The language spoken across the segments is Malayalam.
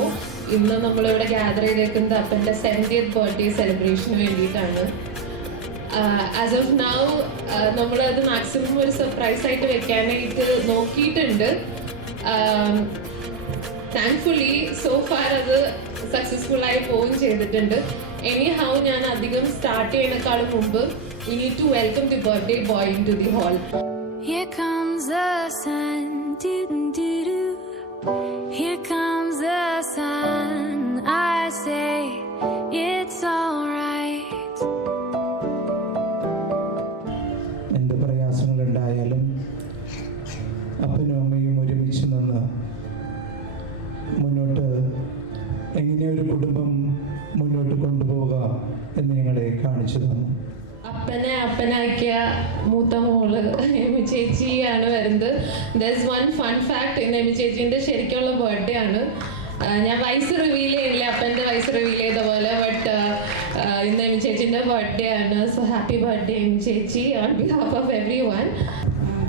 നോ, ഇന്ന് നമ്മളിവിടെ ഗ്യാദർ ചെയ്തേക്കുന്നത് അപ്പൻ്റെ 70th ബർത്ത്ഡേ സെലിബ്രേഷന് വേണ്ടിയിട്ടാണ്. ആസ് ഓഫ് നൗ നമ്മളത് മാക്സിമം ഒരു സർപ്രൈസ് ആയിട്ട് വെക്കാനായിട്ട് നോക്കിയിട്ടുണ്ട്. താങ്ക്ഫുള്ളി സോ ഫാർ അത് സക്സസ്ഫുള്ളായി പോവുകയും ചെയ്തിട്ടുണ്ട്. എനി ഹൗ ഞാൻ അധികം സ്റ്റാർട്ട് ചെയ്യുന്നതിനേക്കാളും മുമ്പ് we need to welcome the birthday boy into the hall. Here comes the sun, doo-doo-doo-doo. Here comes the sun, I say it's alright. എന്ത് പ്രയാസങ്ങളുണ്ടായാലും അപ്പനും അമ്മയും ഒരുമിച്ച് നിന്ന് മുന്നോട്ട് എങ്ങനെ ഒരു കുടുംബം മുന്നോട്ട് കൊണ്ടുപോകാം എന്ന് ഞങ്ങളെ കാണിച്ചു തന്നു. അപ്പനാക്കിയ മൂത്ത മോള് എമി ചേച്ചിയാണ് വരുന്നത്. ദർസ് വൺ ഫൺ ഫാക്ട്, ഇന്ന് എമി ചേച്ചീൻ്റെ ശരിക്കുള്ള ബർത്ത്ഡേ ആണ്. ഞാൻ വയസ്സ് റിവീൽ ചെയ്യില്ല, അപ്പൻ്റെ വയസ്സ് റിവീൽ ചെയ്ത പോലെ. ബട്ട് ഇന്ന് എമി ചേച്ചീൻ്റെ ബർത്ത്ഡേ ആണ്. സോ ഹാപ്പി ബർത്ത്ഡേ എമി ചേച്ചി on behalf of every one.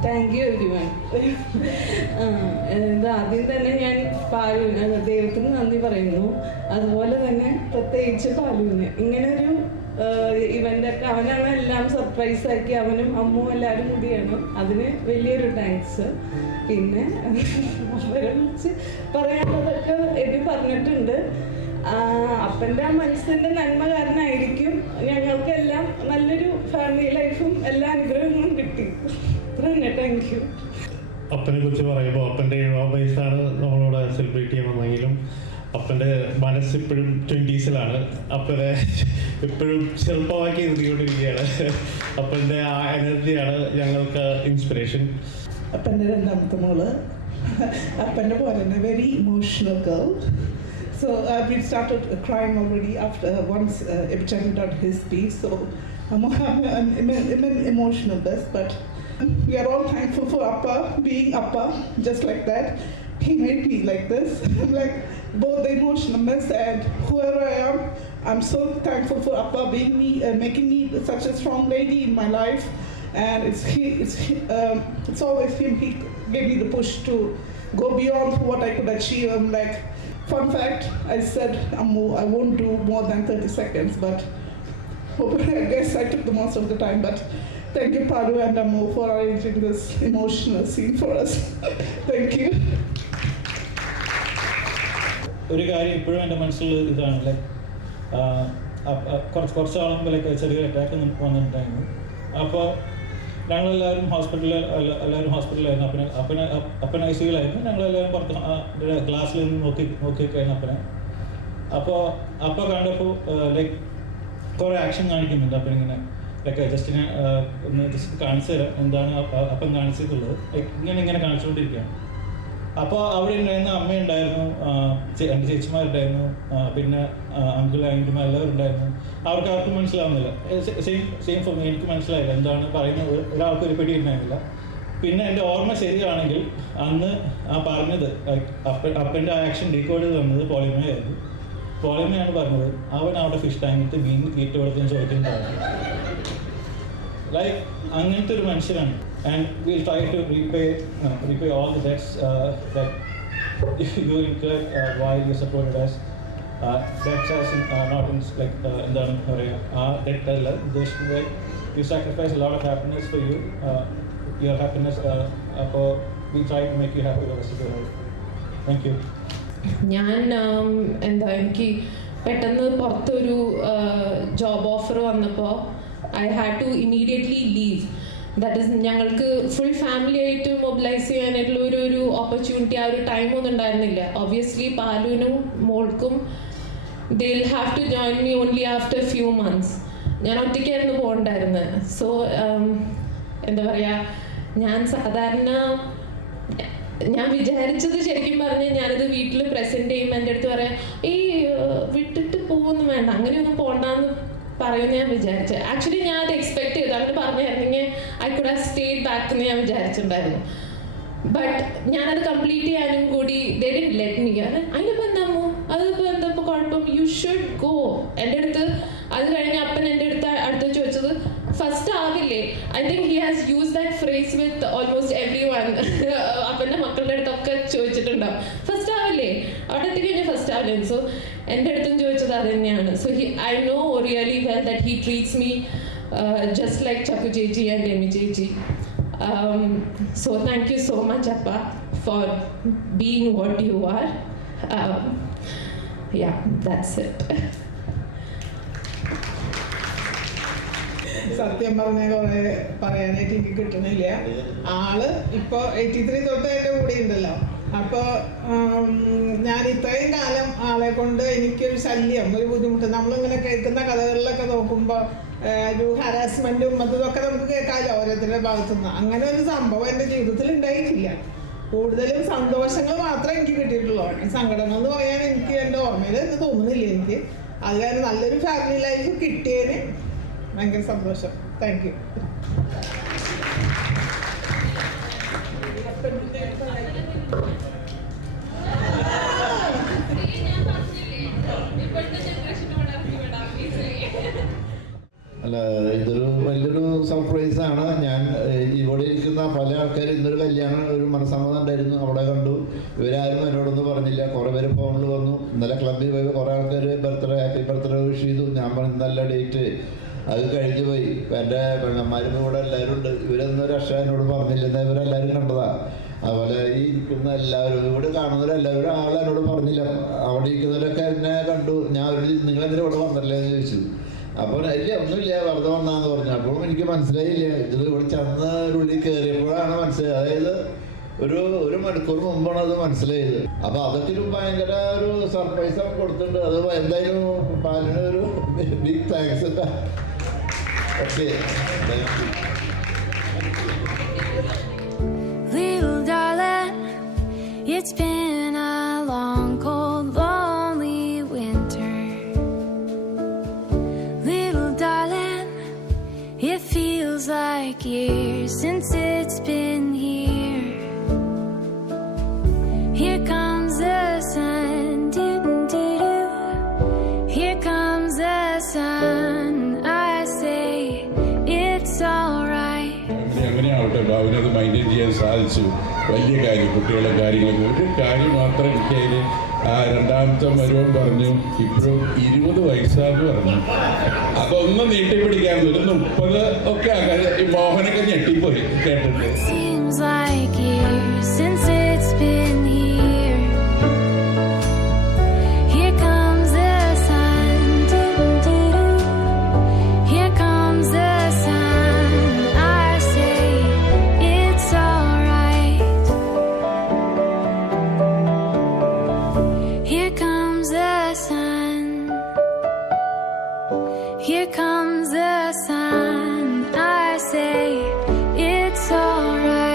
Thank you every one. ആദ്യം തന്നെ ഞാൻ ദൈവത്തിന് നന്ദി പറയുന്നു. അതുപോലെ തന്നെ പ്രത്യേകിച്ച് പാലുവിന് ഇങ്ങനൊരു ഇവൻ്റൊക്കെ അവനാണ് എല്ലാം സർപ്രൈസ് ആക്കി, അവനും അമ്മും എല്ലാവരും കൂടിയാണ്. അതിന് വലിയൊരു താങ്ക്സ്. പിന്നെ അവരെ വിളിച്ച് പറയാനുള്ളതൊക്കെ എബി പറഞ്ഞിട്ടുണ്ട്. അപ്പൻ്റെ ആ മനസ്സിൻ്റെ നന്മ കാരണമായിരിക്കും ഞങ്ങൾക്കെല്ലാം നല്ലൊരു ഫാമിലി ലൈഫും എല്ലാ അനുഗ്രഹങ്ങളും കിട്ടി. അത്ര തന്നെ. Thank you. അപ്പനെ കുറിച്ച് പറയുമ്പോൾ അപ്പൻ്റെ 70 വയസ്സാണ് നമ്മളിവിടെ സെലിബ്രേറ്റ് ചെയ്യുന്നതെങ്കിലും അപ്പൻ്റെ മനസ്സിപ്പോഴും 20s-ലാണ്. അപ്പനെ എപ്പോഴും ചെറുപ്പമാക്കി നിർത്തിക്കൊണ്ടിരിക്കുകയാണ്. അപ്പൻ്റെ ആ എനർജിയാണ് ഞങ്ങൾക്ക് ഇൻസ്പിറേഷൻ. അപ്പൻ്റെ രണ്ടാമത്തെ മോള് അപ്പൻ്റെ പോലെ തന്നെ very emotional girl. So we started crying already after once Epichand did his speech. So I'm an emotional best, but we are all thankful for Appa being Appa, just like that. He made me like this, like both the emotional mess and whoever I am. I'm so thankful for Appa being me, making me such a strong lady in my life. And it's always him. He gave me the push to go beyond what I could achieve. I'm like, fun fact, I said, Ammu, I won't do more than 30 seconds, but I guess I took the most of the time. But thank you, Paru and Ammu, for arranging this emotional scene for us. Thank you. ഒരു കാര്യം ഇപ്പോഴും എൻ്റെ മനസ്സിൽ ഇതാണ്, ലൈക്ക് കുറച്ചാളും ലൈക്ക് ചെറിയൊരു അറ്റാക്ക് വന്നിട്ടുണ്ടായിരുന്നു. അപ്പോൾ ഞങ്ങളെല്ലാവരും ഹോസ്പിറ്റലിലായിരുന്നു. അപ്പന ICU-ലായിരുന്നു. ഞങ്ങളെല്ലാവരും പുറത്ത് ഗ്ലാസ്സിൽ നിന്ന് നോക്കിയൊക്കെയായിരുന്നു അപ്പനെ. അപ്പോൾ കണ്ടപ്പോൾ ലൈക്ക് കുറേ ആക്ഷൻ കാണിക്കുന്നുണ്ട് അപ്പനിങ്ങനെ. ലൈക്ക് ജസ്റ്റ് കാണിച്ചു തരാം എന്താണ് അപ്പം കാണിച്ചിട്ടുള്ളത്. ലൈക്ക് ഇങ്ങനെ കാണിച്ചുകൊണ്ടിരിക്കുകയാണ്. അപ്പോൾ അവിടെ ഉണ്ടായിരുന്ന അമ്മയുണ്ടായിരുന്നു, എൻ്റെ ചേച്ചിമാരുണ്ടായിരുന്നു, പിന്നെ അങ്കിൾ ആൻറ്റിമാർ എല്ലാവരും ഉണ്ടായിരുന്നു. ആർക്കും മനസ്സിലാവുന്നില്ല. സെയിം ഫോർ മീ, എനിക്ക് മനസ്സിലായില്ല എന്താണ് പറയുന്നത്. ഒരാൾക്കും ഒരു പിടി ഉണ്ടായിരുന്നില്ല. പിന്നെ എൻ്റെ ഓർമ്മ ശരിയാണെങ്കിൽ അന്ന് പറഞ്ഞത് അപ്പൻ്റെ ആക്ഷൻ ഡീകോഡ് ചെയ്ത് തന്നത് പോളിമയായിരുന്നു. പോളിമയാണ് പറഞ്ഞത് അവൻ അവിടെ ഫിഷ് ടാങ്കിട്ട് മീൻ തീറ്റ കൊടുത്തെന്ന് ചോദിക്കുന്നുണ്ടായിരുന്നു. ലൈക്ക് അങ്ങനത്തെ ഒരു മനുഷ്യനാണ്. And we'll try to repay all the debts that you incurred while you supported us. Debts as in, not in like എന്താണ് പറയുക, debt അല്ല ഉദ്ദേശിക്കുന്നത്. You sacrificed a lot of happiness for you, your happiness. അപ്പോൾ we try to make you happy the rest of your life. Thank you. ഞാൻ എനിക്ക് പെട്ടെന്ന് പുറത്തൊരു ജോബ് ഓഫർ വന്നപ്പോൾ I had to immediately leave. That is ഞങ്ങൾക്ക് ഫുൾ ഫാമിലി ആയിട്ട് മൊബിലൈസ് ചെയ്യാനായിട്ടുള്ള ഒരു ഓപ്പർച്യൂണിറ്റി ആ ഒരു ടൈമൊന്നും ഉണ്ടായിരുന്നില്ല. ഒബ്വിയസ്ലി പാലുവിനും മോൾക്കും they will have to join me only after few months. ഞാൻ ഒറ്റയ്ക്കായിരുന്നു പോകണ്ടായിരുന്നത്. സോ എന്താ പറയുക, ഞാൻ സാധാരണ ഞാൻ വിചാരിച്ചത് ശരിക്കും പറഞ്ഞാൽ ഞാനത് വീട്ടിൽ പ്രസൻറ്റ് ചെയ്യുമ്പോൾ എൻ്റെ അടുത്ത് പറയാം, വിട്ടിട്ട് പോകുന്നു വേണ്ട, അങ്ങനെയൊന്നും പോകണ്ടെന്ന് പറയുമെന്ന് ഞാൻ വിചാരിച്ചു. ആക്ച്വലി ഞാൻ അത് എക്സ്പെക്ട് ചെയ്തു. അങ്ങനെ പറഞ്ഞായിരുന്നെങ്കിൽ I could have stayed back എന്ന് ഞാൻ വിചാരിച്ചിട്ടുണ്ടായിരുന്നു. ബട്ട് ഞാനത് കംപ്ലീറ്റ് ചെയ്യാനും കൂടി ദേ ഡിഡ്ന്റ് ലെറ്റ് മീ. അതിനിപ്പോൾ എന്താമോ, അതിപ്പോൾ എന്താ ഇപ്പോൾ കുഴപ്പം, യു ഷുഡ് ഗോ. എൻ്റെ അടുത്ത് അത് കഴിഞ്ഞ് അപ്പൻ എൻ്റെ അടുത്ത് ചോദിച്ചത് ഫസ്റ്റ് ആവില്ലേ. I think he has use that phrase with almost every one. അപ്പൻ്റെ മക്കളുടെ അടുത്തൊക്കെ ചോദിച്ചിട്ടുണ്ടാവും, ഫസ്റ്റ് ആവില്ലേ, അവിടെ എത്തിക്കഴിഞ്ഞാൽ ഫസ്റ്റ് ബാലൻ. സോ എൻ്റെ അടുത്തും ചോദിച്ചത് അത് തന്നെയാണ്. So I know really well that he treats me just like Chakku ചേച്ചി ആൻഡ് എമി ചേച്ചി. So thank you so much, Appa, for being what you are. Yeah, that's it. സത്യം പറഞ്ഞ കുറെ പറയാനായിട്ട് എനിക്ക് കിട്ടണില്ല. ആള് ഇപ്പൊ 83 തൊട്ട് എൻ്റെ കൂടെ ഉണ്ടല്ലോ. അപ്പോൾ ഞാൻ ഇത്രയും കാലം ആളെ കൊണ്ട് എനിക്കൊരു ശല്യം, ഒരു ബുദ്ധിമുട്ട്, നമ്മളിങ്ങനെ കേൾക്കുന്ന കഥകളിലൊക്കെ നോക്കുമ്പോൾ ഒരു ഹരാസ്മെൻറ്റും അതൊക്കെ നമുക്ക് കേൾക്കാമല്ലോ ഓരോരുത്തരുടെ ഭാഗത്തുനിന്ന്. അങ്ങനെ ഒരു സംഭവം എൻ്റെ ജീവിതത്തിൽ ഉണ്ടായിട്ടില്ല. കൂടുതലും സന്തോഷങ്ങൾ മാത്രമേ എനിക്ക് കിട്ടിയിട്ടുള്ളൂ. സങ്കടങ്ങൾ എന്ന് പറയാൻ എനിക്ക് എൻ്റെ ഓർമ്മയിൽ എന്ന് തോന്നുന്നില്ല എനിക്ക്. അത് കാരണം നല്ലൊരു ഫാമിലി ലൈഫ് കിട്ടിയതിന് ഭയങ്കര സന്തോഷം. Thank you. അല്ല, ഇതൊരു വലിയൊരു സർപ്രൈസാണ്. ഞാൻ ഇവിടെ ഇരിക്കുന്ന പല ആൾക്കാരും ഇന്നൊരു കല്യാണം ഒരു മനസ്സമ്മതം ഉണ്ടായിരുന്നു, അവിടെ കണ്ടു. ഇവരാരും എന്നോടൊന്നും പറഞ്ഞില്ല. കുറേ പേര് ഫോണിൽ വന്നു. ഇന്നലെ ക്ലബ്ബിൽ പോയി കുറേ ആൾക്കാർ ഹാപ്പി ബർത്ത്ഡേ വിഷ് ചെയ്തു. ഞാൻ പറഞ്ഞു ഇന്നല്ല ഡേറ്റ്, അത് കഴിഞ്ഞു പോയി. എൻ്റെ പെങ്ങന്മാരും ഇവിടെ എല്ലാവരും ഉണ്ട്. ഇവരൊന്നും ഒരു അക്ഷരം എന്നോട് പറഞ്ഞില്ല. എന്നാൽ ഇവരെല്ലാവരും കണ്ടതാ. അതുപോലെ ഈ ഇരിക്കുന്ന എല്ലാവരും, ഇവിടെ കാണുന്നവരെല്ലാവരും ആളെന്നോട് പറഞ്ഞില്ല. അവിടെ ഇരിക്കുന്നവരൊക്കെ എന്നെ കണ്ടു. ഞാൻ നിങ്ങളെന്തിനും ഇവിടെ വന്നല്ലേ എന്ന് ചോദിച്ചു. അപ്പോൾ ഇല്ല, ഒന്നുമില്ല, വെറുതെ വന്നാന്ന് പറഞ്ഞു. അപ്പോഴും എനിക്ക് മനസ്സിലായില്ല. ഇത് ഇവിടെ ചെന്നൊരുള്ളിൽ കയറിയപ്പോഴാണ് മനസ്സിലായത്. അതായത് ഒരു മണിക്കൂർ മുമ്പാണ് അത് മനസ്സിലായത്. അപ്പോൾ അതൊക്കെ ഒരു ഭയങ്കര ഒരു സർപ്രൈസ് അവൻ കൊടുത്തിട്ടുണ്ട്. അത് എന്തായാലും പാലിന് ഒരു big thanks. Okay, thank you. Little darling, it's been a long, cold, lonely winter. Little darling, it feels like years since it's been here. Here comes the sun, doo-doo-doo. Here comes the sun, I say it's alright. അങ്ങനെയാവട്ടെ, ഭാവനത് മൈൻറ്റെയിൻ ചെയ്യാൻ സാധിച്ചു. വലിയ കാര്യം, കുട്ടികളുടെ കാര്യങ്ങളൊക്കെ. ഒരു കാര്യം മാത്രം എനിക്കതിൽ ആ രണ്ടാമത്തെ മരുവൻ പറഞ്ഞു, ഇപ്പോഴും 20 വയസ്സാന്ന് പറഞ്ഞു. അതൊന്നും നീട്ടിപ്പിടിക്കാൻ 30 ഒക്കെ അങ്ങനെ ഈ മോഹനൊക്കെ ഞെട്ടിപ്പോയി കേട്ടിട്ട്. Seems like years since it's been here. Here comes the sun, doo-doo-doo. Here comes the sun, I say it's alright. Here comes the sun. Here comes the sun, I say it's alright.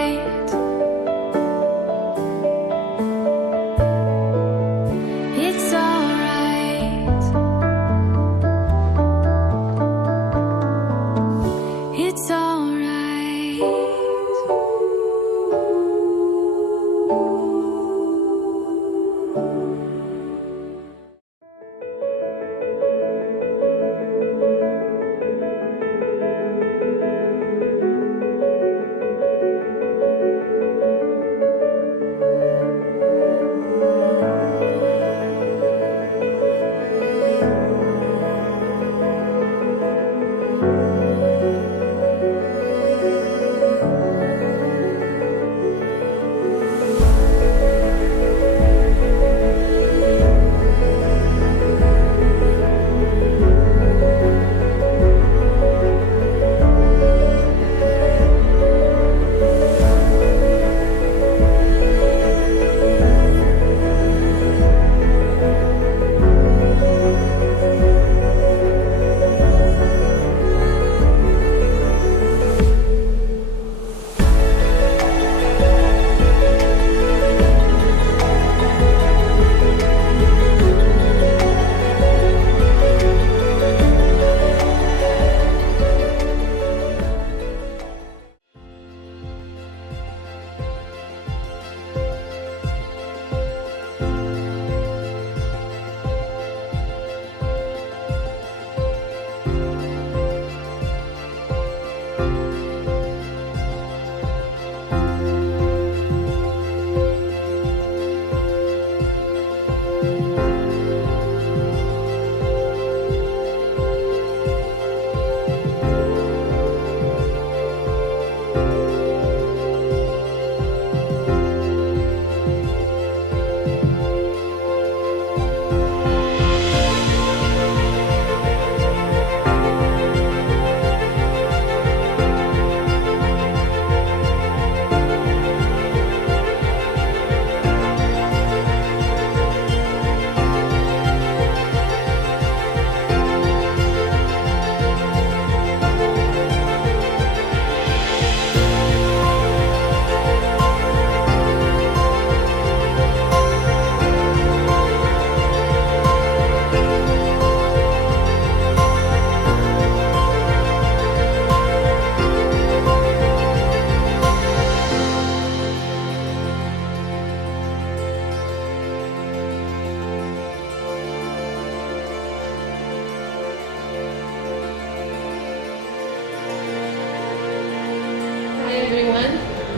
everyone.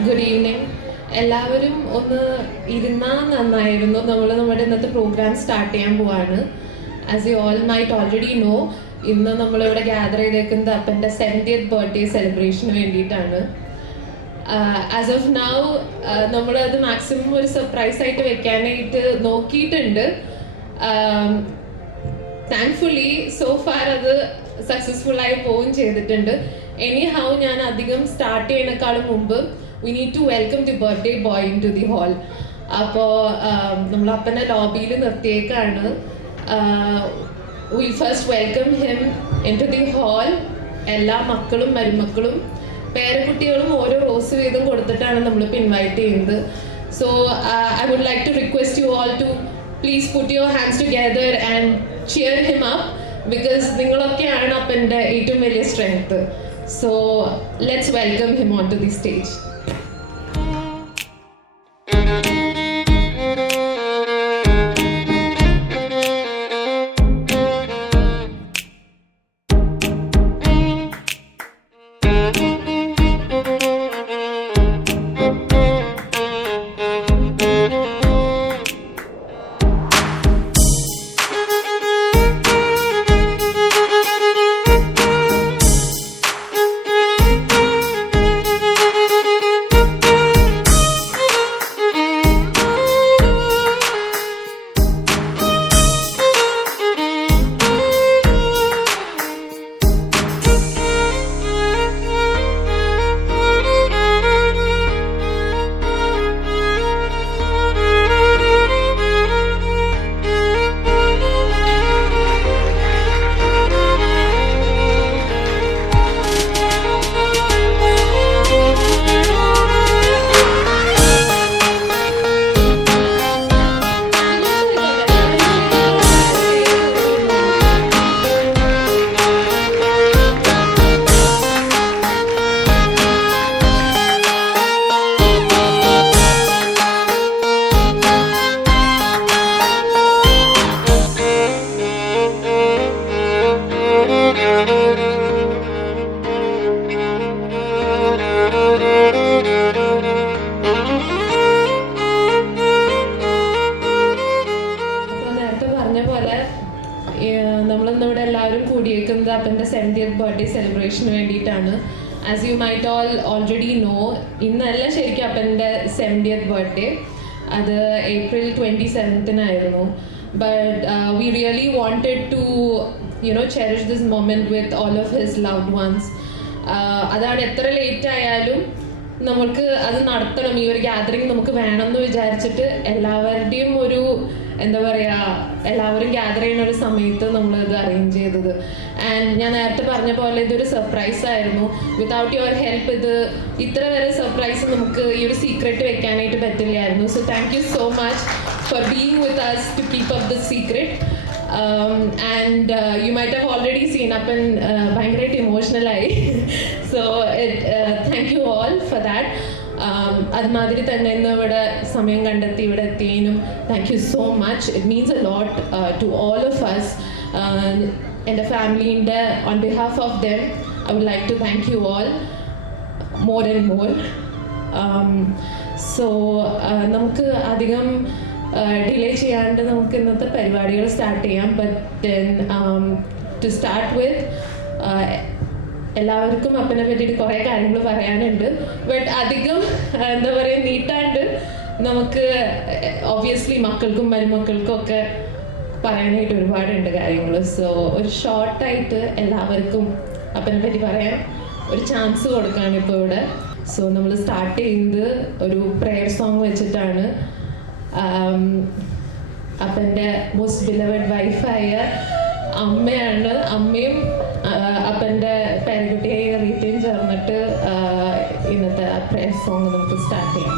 Good evening. എല്ലാവരും ഒന്ന് ഇരുന്നാൽ നന്നായിരുന്നു. നമ്മൾ നമ്മുടെ ഇന്നത്തെ പ്രോഗ്രാം സ്റ്റാർട്ട് ചെയ്യാൻ പോവാണ്. As you all might already know, ഇന്ന് നമ്മളിവിടെ ഗ്യാദർ ചെയ്തേക്കുന്നത് അപ്പൻ്റെ 70th ബർത്ത്ഡേ സെലിബ്രേഷന് വേണ്ടിയിട്ടാണ്. ആസ് ഓഫ് നൗ നമ്മളത് മാക്സിമം ഒരു സർപ്രൈസ് ആയിട്ട് വെക്കാനായിട്ട് നോക്കിയിട്ടുണ്ട്. താങ്ക്ഫുള്ളി സോ ഫാർ അത് സക്സസ്ഫുള്ളായി പോവുകയും ചെയ്തിട്ടുണ്ട്. എനി ഹൗ ഞാൻ അധികം സ്റ്റാർട്ട് ചെയ്യുന്നതിനേക്കാളും മുമ്പ് we need to welcome the birthday boy into the hall. അപ്പോൾ നമ്മൾ അപ്പനെ ലോബിയിൽ നിർത്തിയേക്കാണ്. we'll first welcome him into the hall. എല്ലാ മക്കളും മരുമക്കളും പേരക്കുട്ടികളും ഓരോ റോസ് വീതം കൊടുത്തിട്ടാണ് നമ്മളിപ്പോൾ ഇൻവൈറ്റ് ചെയ്യുന്നത്. So I would like to request you all to please put your hands together and cheer him up, because നിങ്ങളൊക്കെയാണ് അപ്പൻ്റെ ഏറ്റവും വലിയ strength. So let's welcome him onto the stage. നമ്മളിന്നിവിടെ എല്ലാവരും കൂടിയേക്കുന്നത് അപ്പൻ്റെ 70th ബർത്ത്ഡേ സെലിബ്രേഷന് വേണ്ടിയിട്ടാണ്. As you might all already know, ഇന്നല്ല ശരിക്കും അപ്പൻ്റെ 70th ബർത്ത്ഡേ, അത് April 27th. But we really wanted to cherish this moment with all of his loved ones. അതാണ് എത്ര ലേറ്റ് ആയാലും നമുക്ക് അത് നടത്തണം, ഈ ഒരു ഗ്യാദറിങ് നമുക്ക് വേണമെന്ന് വിചാരിച്ചിട്ട് എല്ലാവരുടെയും ഒരു എന്താ പറയുക, എല്ലാവരും ഗ്യാദർ ചെയ്യുന്ന ഒരു സമയത്ത് നമ്മളിത് അറേഞ്ച് ചെയ്തത്. ആൻഡ് ഞാൻ നേരത്തെ പറഞ്ഞ പോലെ ഇതൊരു സർപ്രൈസ് ആയിരുന്നു. വിതൗട്ട് യുവർ ഹെൽപ്പ് ഇത് ഇത്ര വരെ സർപ്രൈസ് നമുക്ക് ഈ ഒരു സീക്രട്ട് വെക്കാനായിട്ട് പറ്റില്ലായിരുന്നു. So thank you so much for being with us to keep up this secret. And you might have already seen അപ്പൻ ഭയങ്കരമായിട്ട് ഇമോഷണലായി. So thank you all for that. അതുമാതിരി തന്നെ ഇന്ന് ഇവിടെ സമയം കണ്ടെത്തി ഇവിടെ എത്തിയതിനും thank you so much. It means a lot to all of us. എൻ്റെ ഫാമിലീൻ്റെ on behalf of them I would like to thank you all more and more. So നമുക്ക് അധികം ഡിലേ ചെയ്യാണ്ട് നമുക്ക് ഇന്നത്തെ പരിപാടികൾ സ്റ്റാർട്ട് ചെയ്യാം. But then to start with, എല്ലാവർക്കും അപ്പനെ പറ്റിയിട്ട് കുറേ കാര്യങ്ങൾ പറയാനുണ്ട്. ബട്ട് അധികം എന്താ പറയുക നീട്ടാണ്ട് നമുക്ക് ഒബ്വിയസ്ലി മക്കൾക്കും മരുമക്കൾക്കും ഒക്കെ പറയാനായിട്ട് ഒരുപാടുണ്ട് കാര്യങ്ങൾ. സോ ഒരു ഷോർട്ടായിട്ട് എല്ലാവർക്കും അപ്പനെ പറ്റി പറയാൻ ഒരു ചാൻസ് കൊടുക്കുകയാണ് ഇപ്പോൾ ഇവിടെ. സോ നമ്മൾ സ്റ്റാർട്ട് ചെയ്യുന്നത് ഒരു പ്രെയർ സോങ് വെച്ചിട്ടാണ്. അപ്പൻ്റെ മോസ്റ്റ് ബിലവഡ് വൈഫായ അമ്മയാണ്, അമ്മയും അപ്പൻ്റെ പേരക്കുട്ടിയായ റീത്തയും ചേർന്നിട്ട് ഇന്നത്തെ പ്രെയർ സോങ് നമുക്ക് സ്റ്റാർട്ട് ചെയ്യാം.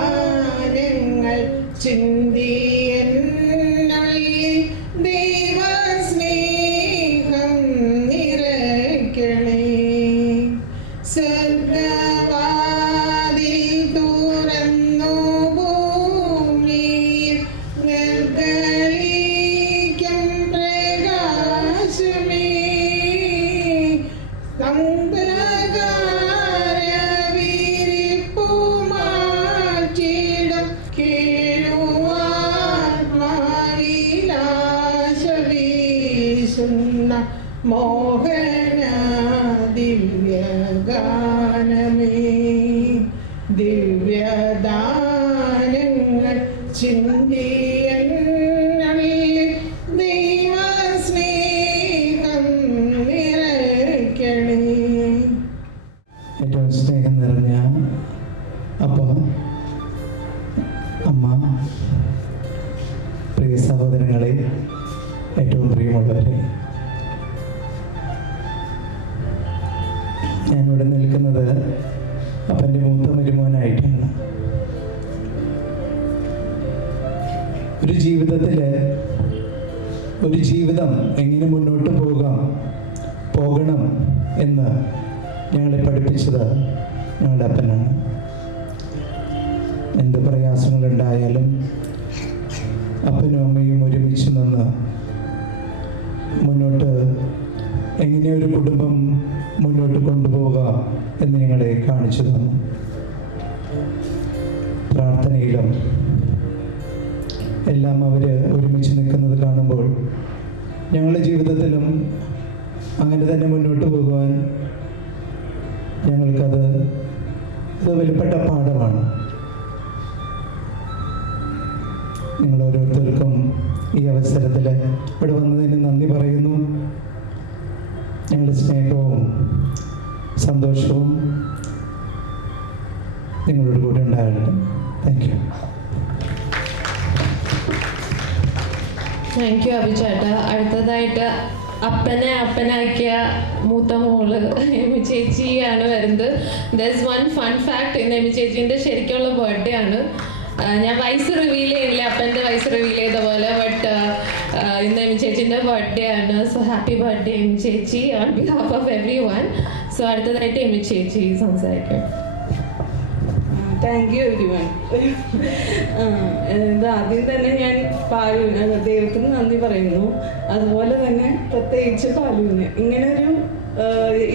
ദിവ്യദാനങ്ങൾ ചിന്തിയെന്നുള്ളിൽ ദൈവസ്നേഹം നിറയ്ക്കണേ. സ്വർഗവാതിൽ വീശുന്ന മോഹന ദിവ്യഗാനമേ, ദിവ്യദാനങ്ങൾ ചിന്തിയങ്ങളിൽ ദൈവസ്നേഹം നിറയ്ക്കണേ. ഏറ്റവും സ്നേഹം നിറഞ്ഞ അപ്പ, അമ്മ, പ്രിയ സഹോദരങ്ങളെ, ഏറ്റവും പ്രിയമുള്ളവരെ, ഞാനിവിടെ നിൽക്കുന്നത് അപ്പൻ്റെ മൂത്ത മരുമോനായിട്ടാണ്. ഒരു ജീവിതം എങ്ങനെ മുന്നോട്ട് പോകണം എന്ന് ഞങ്ങളെ പഠിപ്പിച്ചത് ഞങ്ങളുടെ അപ്പനാണ്. എന്ത് പ്രയാസങ്ങളുണ്ടായാലും അപ്പനും അമ്മയും ഒരുമിച്ച് നിന്ന് എങ്ങനെ ഒരു കുടുംബം മുന്നോട്ട് കൊണ്ടുപോകാം എന്ന് ഞങ്ങളെ കാണിച്ചു തന്നു. പ്രാർത്ഥനയിലും എല്ലാം അവർ ഒരുമിച്ച് നിൽക്കുന്നത് കാണുമ്പോൾ ഞങ്ങളുടെ ജീവിതത്തിലും അങ്ങനെ തന്നെ മുന്നോട്ട് പോകുവാൻ ഞങ്ങൾക്കത് വിലപ്പെട്ട പാഠമാണ്. നിങ്ങൾ ഓരോരുത്തർക്കും ഈ അവസരത്തിൽ ഇവിടെ വന്നതിന് നന്ദി പറയുന്നു. ഞങ്ങളുടെ സ്നേഹവും സന്തോഷവും നിങ്ങളോട് കൂടെ ഉണ്ടാകട്ടെ. Thank you. താങ്ക് യു അഭിചേട്ടാ. അടുത്തതായിട്ട് അപ്പനാക്കിയ മൂത്ത മോള് എമി ചേച്ചിയാണ് വരുന്നത്. ദർസ് വൺ ഫൺ ഫാക്ട്, ഇന്ന് എമി ചേച്ചീൻ്റെ ശരിക്കുള്ള ബർത്ത്ഡേ ആണ്. ഞാൻ വയസ്സ് റിവീൽ ചെയ്യില്ല, അപ്പൻ്റെ വയസ്സ് റിവീൽ ചെയ്ത പോലെ. ബട്ട് ഇന്ന് എമി ചേച്ചീൻ്റെ ബർത്ത്ഡേ ആണ്. സോ ഹാപ്പി ബർത്ത്ഡേ എമി ചേച്ചി on behalf of every one. So അടുത്തതായിട്ട് എമി ചേച്ചി സംസാരിക്കും. Thank you every one. ആദ്യം തന്നെ ഞാൻ ദൈവത്തിന് നന്ദി പറയുന്നു. അതുപോലെ തന്നെ പ്രത്യേകിച്ച് പാലുവിന് ഇങ്ങനൊരു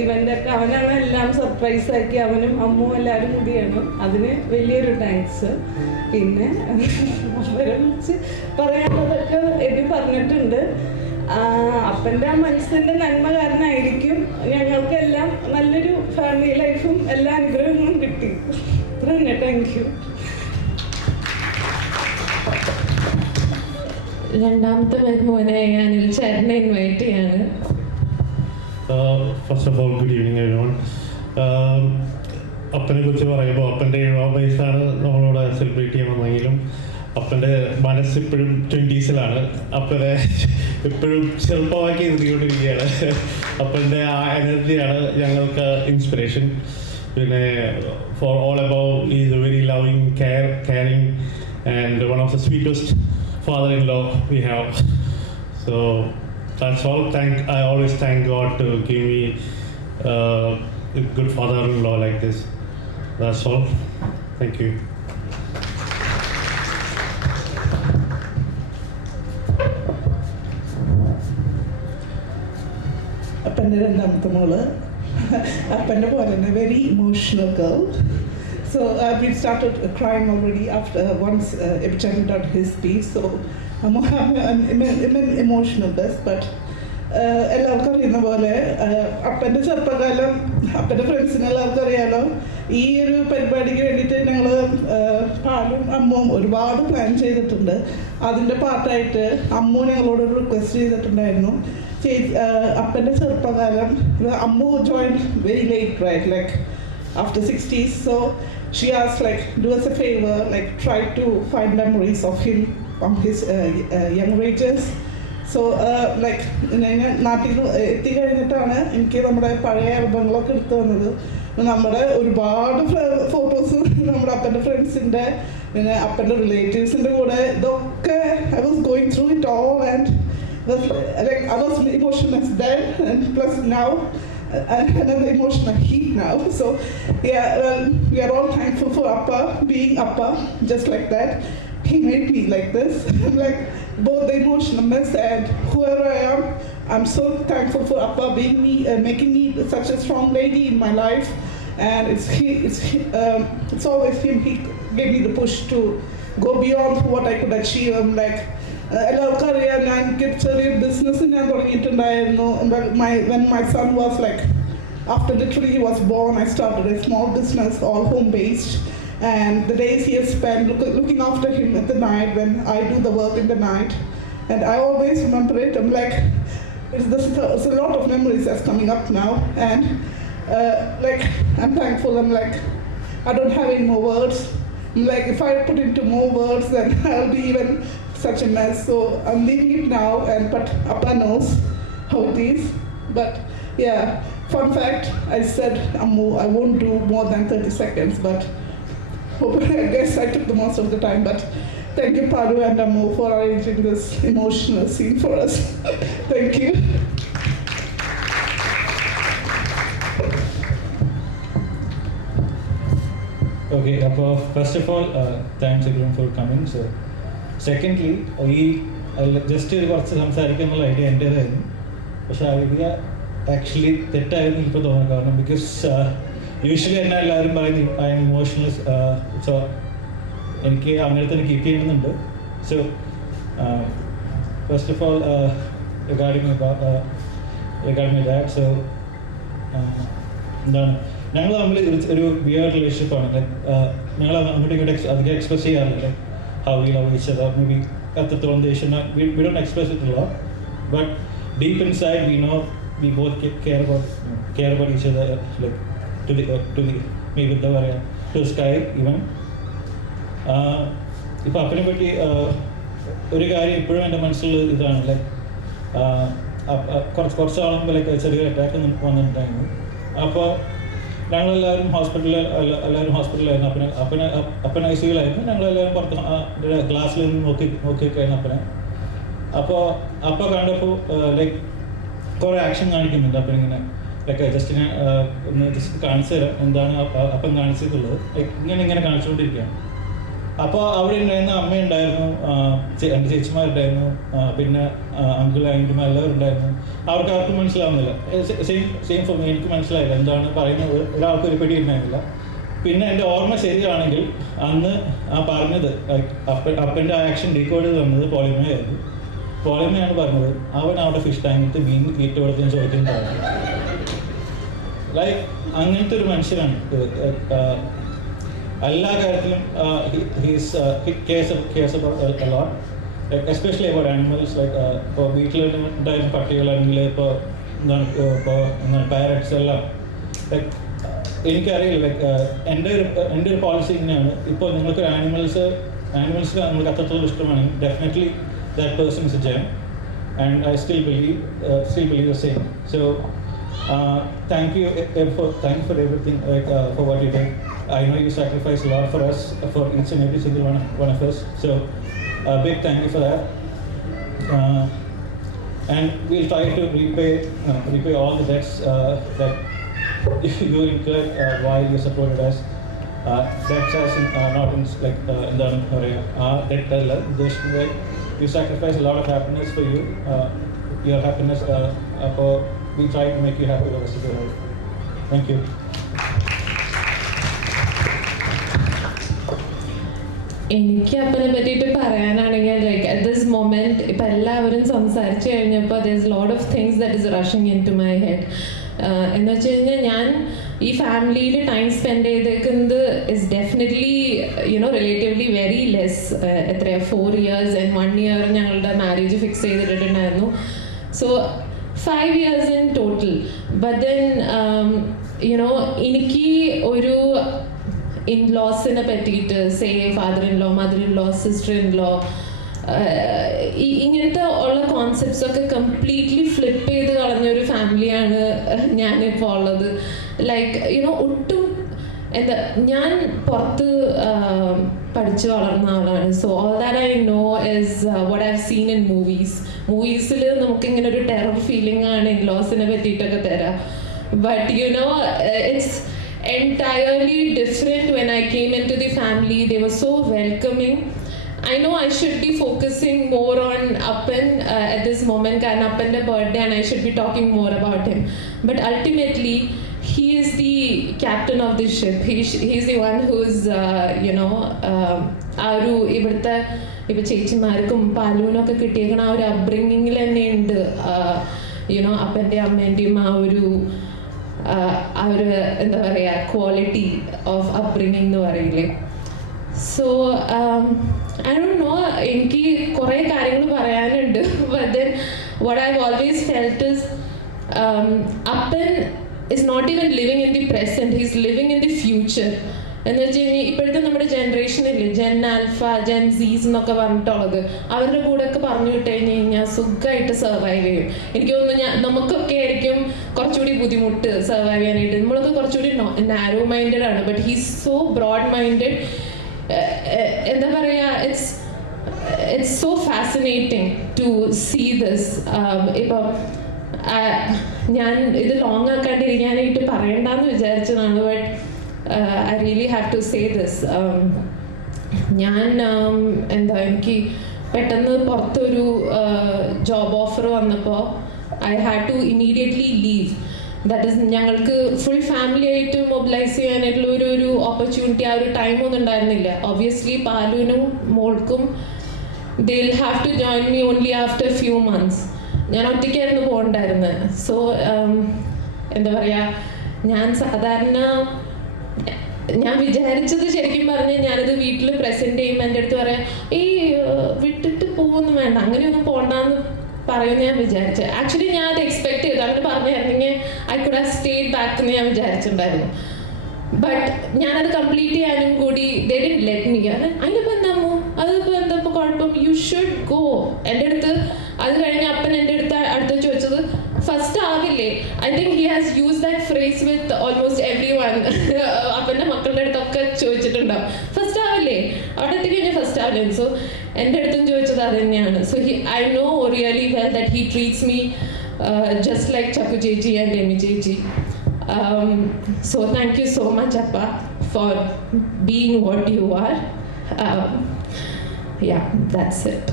ഇവൻ്റെയൊക്കെ അവനാണ് എല്ലാം സർപ്രൈസ് ആക്കി, അവനും അമ്മും എല്ലാവരും കൂടിയാണ്. അതിന് വലിയൊരു താങ്ക്സ്. പിന്നെ അവരെ വിളിച്ച് പറയാനുള്ളതൊക്കെ എബി പറഞ്ഞിട്ടുണ്ട്. അപ്പൻ്റെ ആ മനസ്സിൻ്റെ നന്മ കാരണമായിരിക്കും ഞങ്ങൾക്കെല്ലാം നല്ലൊരു ഫാമിലി ലൈഫും എല്ലാ അനുഗ്രഹങ്ങളും കിട്ടി. അത്ര തന്നെ. Thank you. രണ്ടാമത്തെ മോനെ ഞാനിൽ ചേട്ടനെ ഇൻവൈറ്റ് ചെയ്യാണ്. First of all good evening everyone. അപ്പനെ കുറിച്ച് പറയുമ്പോൾ അപ്പൻ്റെ 70 വയസ്സാണ് നമ്മളോട് സെലിബ്രേറ്റ് ചെയ്യാൻ വന്നെങ്കിലും അപ്പൻ്റെ മനസ്സിപ്പോഴും 20s അപ്പനെ എപ്പോഴും ചെറുപ്പമാക്കി നിർത്തിക്കൊണ്ടിരിക്കുകയാണ്. അപ്പൻ്റെ ആ എനർജിയാണ് ഞങ്ങൾക്ക് ഇൻസ്പിറേഷൻ. പിന്നെ for all above is A very loving, caring and one of the sweetest father-in-law we have. So that's all. I always thank God to give me a good father-in-law like this. That's all. Thank you. അപ്പൻ്റെ രണ്ടാമത്തെ മോള് അപ്പൻ്റെ പോലെ തന്നെ very emotional girl. So we started crying already after once Epichand got his speech. So I'm emotional best, but എല്ലാവർക്കും അറിയുന്ന പോലെ അപ്പൻ്റെ ചെറുപ്പകാലം അപ്പൻ്റെ ഫ്രണ്ട്സിന് എല്ലാവർക്കും അറിയാലോ. ഈ ഒരു പരിപാടിക്ക് വേണ്ടിയിട്ട് ഞങ്ങൾ പാലും അമ്മും ഒരുപാട് പ്ലാൻ ചെയ്തിട്ടുണ്ട്. അതിൻ്റെ പാർട്ടായിട്ട് അമ്മു ഞങ്ങളോടൊരു റിക്വസ്റ്റ് ചെയ്തിട്ടുണ്ടായിരുന്നു. അപ്പൻ്റെ ചെറുപ്പകാലം Ammu joined very late, right, like after 60s. So she asked, like, do us a favor, like try to find memories of him from his younger ages. So like നാട്ടിൽ എത്തിക്കഴിഞ്ഞിട്ടാണ് എനിക്ക് നമ്മുടെ പഴയ ആൽബങ്ങളൊക്കെ എടുത്തു വന്നത്. നമ്മുടെ ഒരുപാട് ഫോട്ടോസ് നമ്മുടെ അപ്പൻ്റെ ഫ്രണ്ട്സിൻ്റെ പിന്നെ അപ്പൻ്റെ റിലേറ്റീവ്സിൻ്റെ കൂടെ ഇതൊക്കെ I was going through it all and I was emotional then, and plus now another emotional heat now. So yeah, well, we are all thankful for Appa being Appa, just like that. He made me like this, like both the emotional mess and whoever I am. I'm so thankful for Appa being me, making me such a strong lady in my life. And it's always him. He gave me the push to go beyond what I could achieve. I'm like എല്ലാവർക്കും അറിയാം ഞാൻ ചെറിയൊരു ബിസിനസ് ഞാൻ തുടങ്ങിയിട്ടുണ്ടായിരുന്നു. When my son was like, after literally he was born, I started a small business, all home based, and the days he has spent looking after him at the night when I do the work in the night, and I always remember it. I'm like, there's a lot of memories that's coming up now, and like I'm thankful. I'm like, I don't have any more words. I'm like, if I put into more words, then I'll be even such a mess. So I'm leaving it now, but Appa knows how it is. But yeah, fun fact, I said I won't do more than 30 seconds, but I guess I took the most of the time. But thank you, Paru and Ammu, for arranging this emotional scene for us. Thank you. Okay, first of all, thanks everyone for coming. So, secondly, just കുറച്ച് സംസാരിക്കാനുള്ള ഐഡിയ എൻ്റേതായിരുന്നു. പക്ഷേ ആ ഐഡിയ ആക്ച്വലി തെറ്റായിരുന്നു ഇപ്പോൾ തോന്നുന്നു. കാരണം ബിക്കോസ് യൂഷ്വലി എന്നെ എല്ലാവരും പറയുന്നത് ഐ എം ഇമോഷണൽ. സോ എനിക്ക് അങ്ങനെ തന്നെ കീപ്പ് ചെയ്യുന്നുണ്ട്. So first of all regarding my dad. So എന്താണ്, ഞങ്ങൾ തമ്മിൽ ഒരു വിയർഡ് റിലേഷൻഷിപ്പാണ്. ലൈക്ക് ഞങ്ങൾ അങ്ങോട്ടും ഇങ്ങോട്ട് അധികം എക്സ്പ്രസ് ചെയ്യാറില്ല. Like how we love each other, may be അത്രത്തോളം ദേഷ്യം we don't express it a lot, but deep inside we know we both care about each other, like to the maybe എന്താ പറയുക, to the sky even. ഇപ്പോൾ അപ്പനെ പറ്റി ഒരു കാര്യം ഇപ്പോഴും എൻ്റെ മനസ്സിൽ ഇതാണ്. ലൈക്ക് കുറച്ച് ആളുമ്പോൾ ലൈക്ക് ചെറിയൊരു അറ്റാക്ക് വന്നിട്ടുണ്ടായിരുന്നു. അപ്പോൾ ഞങ്ങളെല്ലാവരും ഹോസ്പിറ്റലിലായിരുന്നു. അപ്പൻ ICUലായിരുന്നു. ഞങ്ങളെല്ലാവരും പുറത്ത് ഗ്ലാസ്സിൽ നിന്ന് നോക്കിയൊക്കെയായിരുന്നു അപ്പനെ. അപ്പോൾ കണ്ടപ്പോൾ ലൈക്ക് കുറേ ആക്ഷൻ കാണിക്കുന്നുണ്ട് അപ്പനിങ്ങനെ. ലൈക്ക് ജസ്റ്റ് കാണിച്ചു തരാം എന്താണ് അപ്പം കാണിച്ചിട്ടുള്ളത്. ലൈക്ക് ഇങ്ങനെ കാണിച്ചുകൊണ്ടിരിക്കുകയാണ്. അപ്പോൾ അവിടെ ഉണ്ടായിരുന്ന അമ്മയുണ്ടായിരുന്നു, എൻ്റെ ചേച്ചിമാരുണ്ടായിരുന്നു, പിന്നെ അങ്കിൾ ആൻറ്റിമാർ എല്ലാവരും ഉണ്ടായിരുന്നു. അവർക്കാർക്കും മനസ്സിലാവുന്നില്ല. സെയിം ഫോർ മീ, എനിക്ക് മനസ്സിലായില്ല എന്താണ് പറയുന്നത്. ഒരാൾക്കും ഒരു പിടി ഉണ്ടായിരുന്നില്ല. പിന്നെ എൻ്റെ ഓർമ്മ ശരിയാണെങ്കിൽ അന്ന് പറഞ്ഞത് അപ്പൻ്റെ ആക്ഷൻ ഡീകോഡ് ചെയ്ത് തന്നത് പോളിമയായിരുന്നു. പോളിമയാണ് പറഞ്ഞത് അവൻ അവിടെ ഫിഷ് ടാങ്കിട്ട് മീൻ തീറ്റ കൊടുത്ത് ചോദിക്കുന്നുണ്ടായിരുന്നു. ലൈക്ക് അങ്ങനത്തെ ഒരു മനുഷ്യനാണ്. എല്ലാ കാര്യത്തിലും he cares about a lot, like especially about animals. Like ഇപ്പോൾ വീട്ടിലുണ്ടായിരുന്ന പട്ടികളാണെങ്കിൽ ഇപ്പോൾ എന്താണ് പാരറ്റ്സ് എല്ലാം. ലൈക്ക് എനിക്കറിയില്ല, ലൈക്ക് എൻ്റെ ഒരു പോളിസി ഇങ്ങനെയാണ്. ഇപ്പോൾ നിങ്ങൾക്കൊരു ആനിമൽസ് നിങ്ങൾക്ക് അത്രത്തോളം ഇഷ്ടമാണെങ്കിൽ definitely that person is a gem, and I still believe the same. So thank you for everything, like for what you did. I know you sacrificed a lot for us, for each and every single one of us. So a big thank you for that. And we'll try to repay all the debts that you incurred while you supported us. Debts as in not in like debt alla. You sacrificed a lot of happiness for you. Your happiness. We try to make you happy the rest of your life. Thank you. എനിക്ക് അപ്പനെ പറ്റിയിട്ട് പറയാനാണെങ്കിൽ ലൈക്ക് അറ്റ് ദിസ് മൊമെൻറ്റ് ഇപ്പം എല്ലാവരും സംസാരിച്ച് കഴിഞ്ഞപ്പോൾ there is lot of things that is rushing into my head. എന്ന് വെച്ച് കഴിഞ്ഞാൽ ഞാൻ ഈ ഫാമിലിയിൽ ടൈം സ്പെൻഡ് ചെയ്തേക്കുന്നത് is definitely relatively very less. എത്രയാ 4 years and 1 year ഞങ്ങളുടെ മാരേജ് ഫിക്സ് ചെയ്തിട്ടുണ്ടായിരുന്നു. So 5 years in total. But then എനിക്ക് ഒരു ഇൻലോസിനെ പറ്റിയിട്ട് say father in law, mother in law, sister in law, ഇങ്ങനത്തെ ഉള്ള കോൺസെപ്റ്റ്സ് ഒക്കെ കംപ്ലീറ്റ്ലി ഫ്ലിപ്പ് ചെയ്ത് കളഞ്ഞൊരു ഫാമിലിയാണ് ഞാനിപ്പോൾ ഉള്ളത്. ലൈക്ക് ഒട്ടും എന്താ, ഞാൻ പുറത്ത് പഠിച്ചു വളർന്ന ആളാണ്. So all that I know is what I have seen in മൂവീസിൽ നമുക്കിങ്ങനെ ഒരു ടെറർ ഫീലിംഗ് ആണ് ഇൻലോസിനെ പറ്റിയിട്ടൊക്കെ തരാം. But it's entirely different when I came into the family. They were so welcoming. I know I should be focusing more on Appan at this moment, and Appan's birthday, and I should be talking more about him. But ultimately, he is the captain of the ship. He's the one who's, Aru, ivrtha ഇപ്പോൾ ചേച്ചിമാർക്കും പാലുവിനൊക്കെ കിട്ടിയേക്കണ ആ ഒരു അപ്ബ്രിങ്ങിങ്ങിൽ തന്നെ ഉണ്ട് യുനോ അപ്പൻ്റെയും അമ്മേൻ്റെയും ആ ഒരു എന്താ പറയുക ക്വാളിറ്റി ഓഫ് അപ്ബ്രിങ്ങിങ് എന്ന് പറയില്ലേ. സോ ഐ ഡോണ്ട് നോ, എനിക്ക് കുറേ കാര്യങ്ങൾ പറയാനുണ്ട്. But then what I always felt is അപ്പൻ is not even living in the present, he's living in the future. എന്ന് വെച്ച് കഴിഞ്ഞാൽ ഇപ്പോഴത്തെ നമ്മുടെ ജനറേഷനില്ലേ, ജെൻ ആൽഫ, ജെൻ സീസ് എന്നൊക്കെ പറഞ്ഞിട്ടുള്ളത്, അവരുടെ കൂടെയൊക്കെ പറഞ്ഞു വിട്ട് കഴിഞ്ഞാൽ സുഖമായിട്ട് സർവൈവ് ചെയ്യും. എനിക്ക് തോന്നുന്നു നമുക്കൊക്കെ ആയിരിക്കും കുറച്ചുകൂടി ബുദ്ധിമുട്ട് സർവൈവ് ചെയ്യാനായിട്ട്. നമ്മളൊക്കെ കുറച്ചുകൂടി നാരോ മൈൻഡഡ് ആണ്, but he's so broad minded. എന്താ പറയുക, it's so fascinating to see this. ഇപ്പം ഞാൻ ഇത് ലോങ് ആക്കാണ്ടിരിക്കാനായിട്ട് പറയണ്ടെന്ന് വിചാരിച്ചതാണ്, but I really have to say this. ഞാൻ എനിക്ക് പെട്ടെന്ന് പുറത്തൊരു ജോബ് ഓഫർ വന്നപ്പോൾ I had to immediately leave. That is ഞങ്ങൾക്ക് ഫുൾ ഫാമിലി ആയിട്ട് മൊബിലൈസ് ചെയ്യാനായിട്ടുള്ള ഒരു ഓപ്പർച്യൂണിറ്റി, ആ ഒരു ടൈമൊന്നും ഉണ്ടായിരുന്നില്ല. ഒബ്വിയസ്ലി പാലുവിനും മോൾക്കും they will have to join me only after few months. ഞാൻ ഒറ്റയ്ക്കായിരുന്നു പോകണ്ടായിരുന്നത്. സോ എന്താ പറയുക, ഞാൻ സാധാരണ ഞാൻ വിചാരിച്ചത് ശരിക്കും പറഞ്ഞാൽ ഞാനത് വീട്ടിൽ പ്രസൻറ്റ് ചെയ്യുമ്പോൾ എൻ്റെ അടുത്ത് പറയാം, വിട്ടിട്ട് പോകുന്നു വേണ്ട, അങ്ങനെയൊന്നും പോകണ്ടെന്ന് പറയുമെന്ന് ഞാൻ വിചാരിച്ചത്. ആക്ച്വലി ഞാൻ അത് എക്സ്പെക്ട് ചെയ്തു. അങ്ങനെ പറഞ്ഞിരുന്നെങ്കിൽ I could have stayed back എന്ന് ഞാൻ വിചാരിച്ചിട്ടുണ്ടായിരുന്നു. ബട്ട് ഞാനത് കംപ്ലീറ്റ് ചെയ്യാനും കൂടി ദേ ഡിഡ്ന്റ് ലെറ്റ് മീ. അതിനിപ്പോൾ എന്താമോ, അതിപ്പോൾ എന്താ ഇപ്പോൾ കുഴപ്പം, യു ഷുഡ് ഗോ. എൻ്റെ അടുത്ത് അത് കഴിഞ്ഞ് അപ്പൻ എൻ്റെ അടുത്ത് ചോദിച്ചത്, ഫസ്റ്റ് ആവില്ലേ? I think he has use that phrase with almost every one. അപ്പൻ്റെ മക്കളുടെ അടുത്തൊക്കെ ചോദിച്ചിട്ടുണ്ടാവും, ഫസ്റ്റ് ആവില്ലേ, അവിടെ എത്തിക്കഴിഞ്ഞാൽ ഫസ്റ്റ് ആവില്ലേ. സോ എൻ്റെ അടുത്തും ചോദിച്ചത് അത് തന്നെയാണ്. So I know really well that he treats me just like Chakku ചേച്ചി ആൻഡ് എമി ചേച്ചി. So thank you so much, Appa, for being what you are. Yeah, that's it.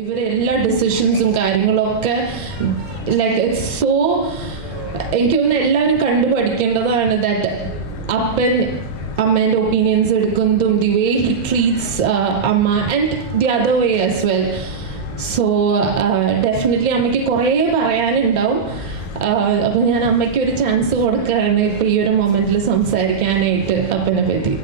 ഇവരെ എല്ലാ ഡിസിഷൻസും കാര്യങ്ങളൊക്കെ ലൈക്ക് ഇറ്റ്സ് സോ, എനിക്ക് തോന്നുന്നു എല്ലാവരും കണ്ടു പഠിക്കേണ്ടതാണ് ദാറ്റ് അപ്പൻ അമ്മേൻ്റെ ഒപ്പീനിയൻസ് എടുക്കുന്നതും ദി വേ ഹി ട്രീറ്റ്സ് അമ്മ and the other way as well. So definitely അമ്മയ്ക്ക് കുറേ പറയാനുണ്ടാവും. അപ്പോൾ ഞാൻ അമ്മയ്ക്ക് ഒരു ചാൻസ് കൊടുക്കുകയാണ് ഇപ്പോൾ ഈ ഒരു മൊമെൻറ്റിൽ സംസാരിക്കാനായിട്ട് അപ്പനെ പറ്റി.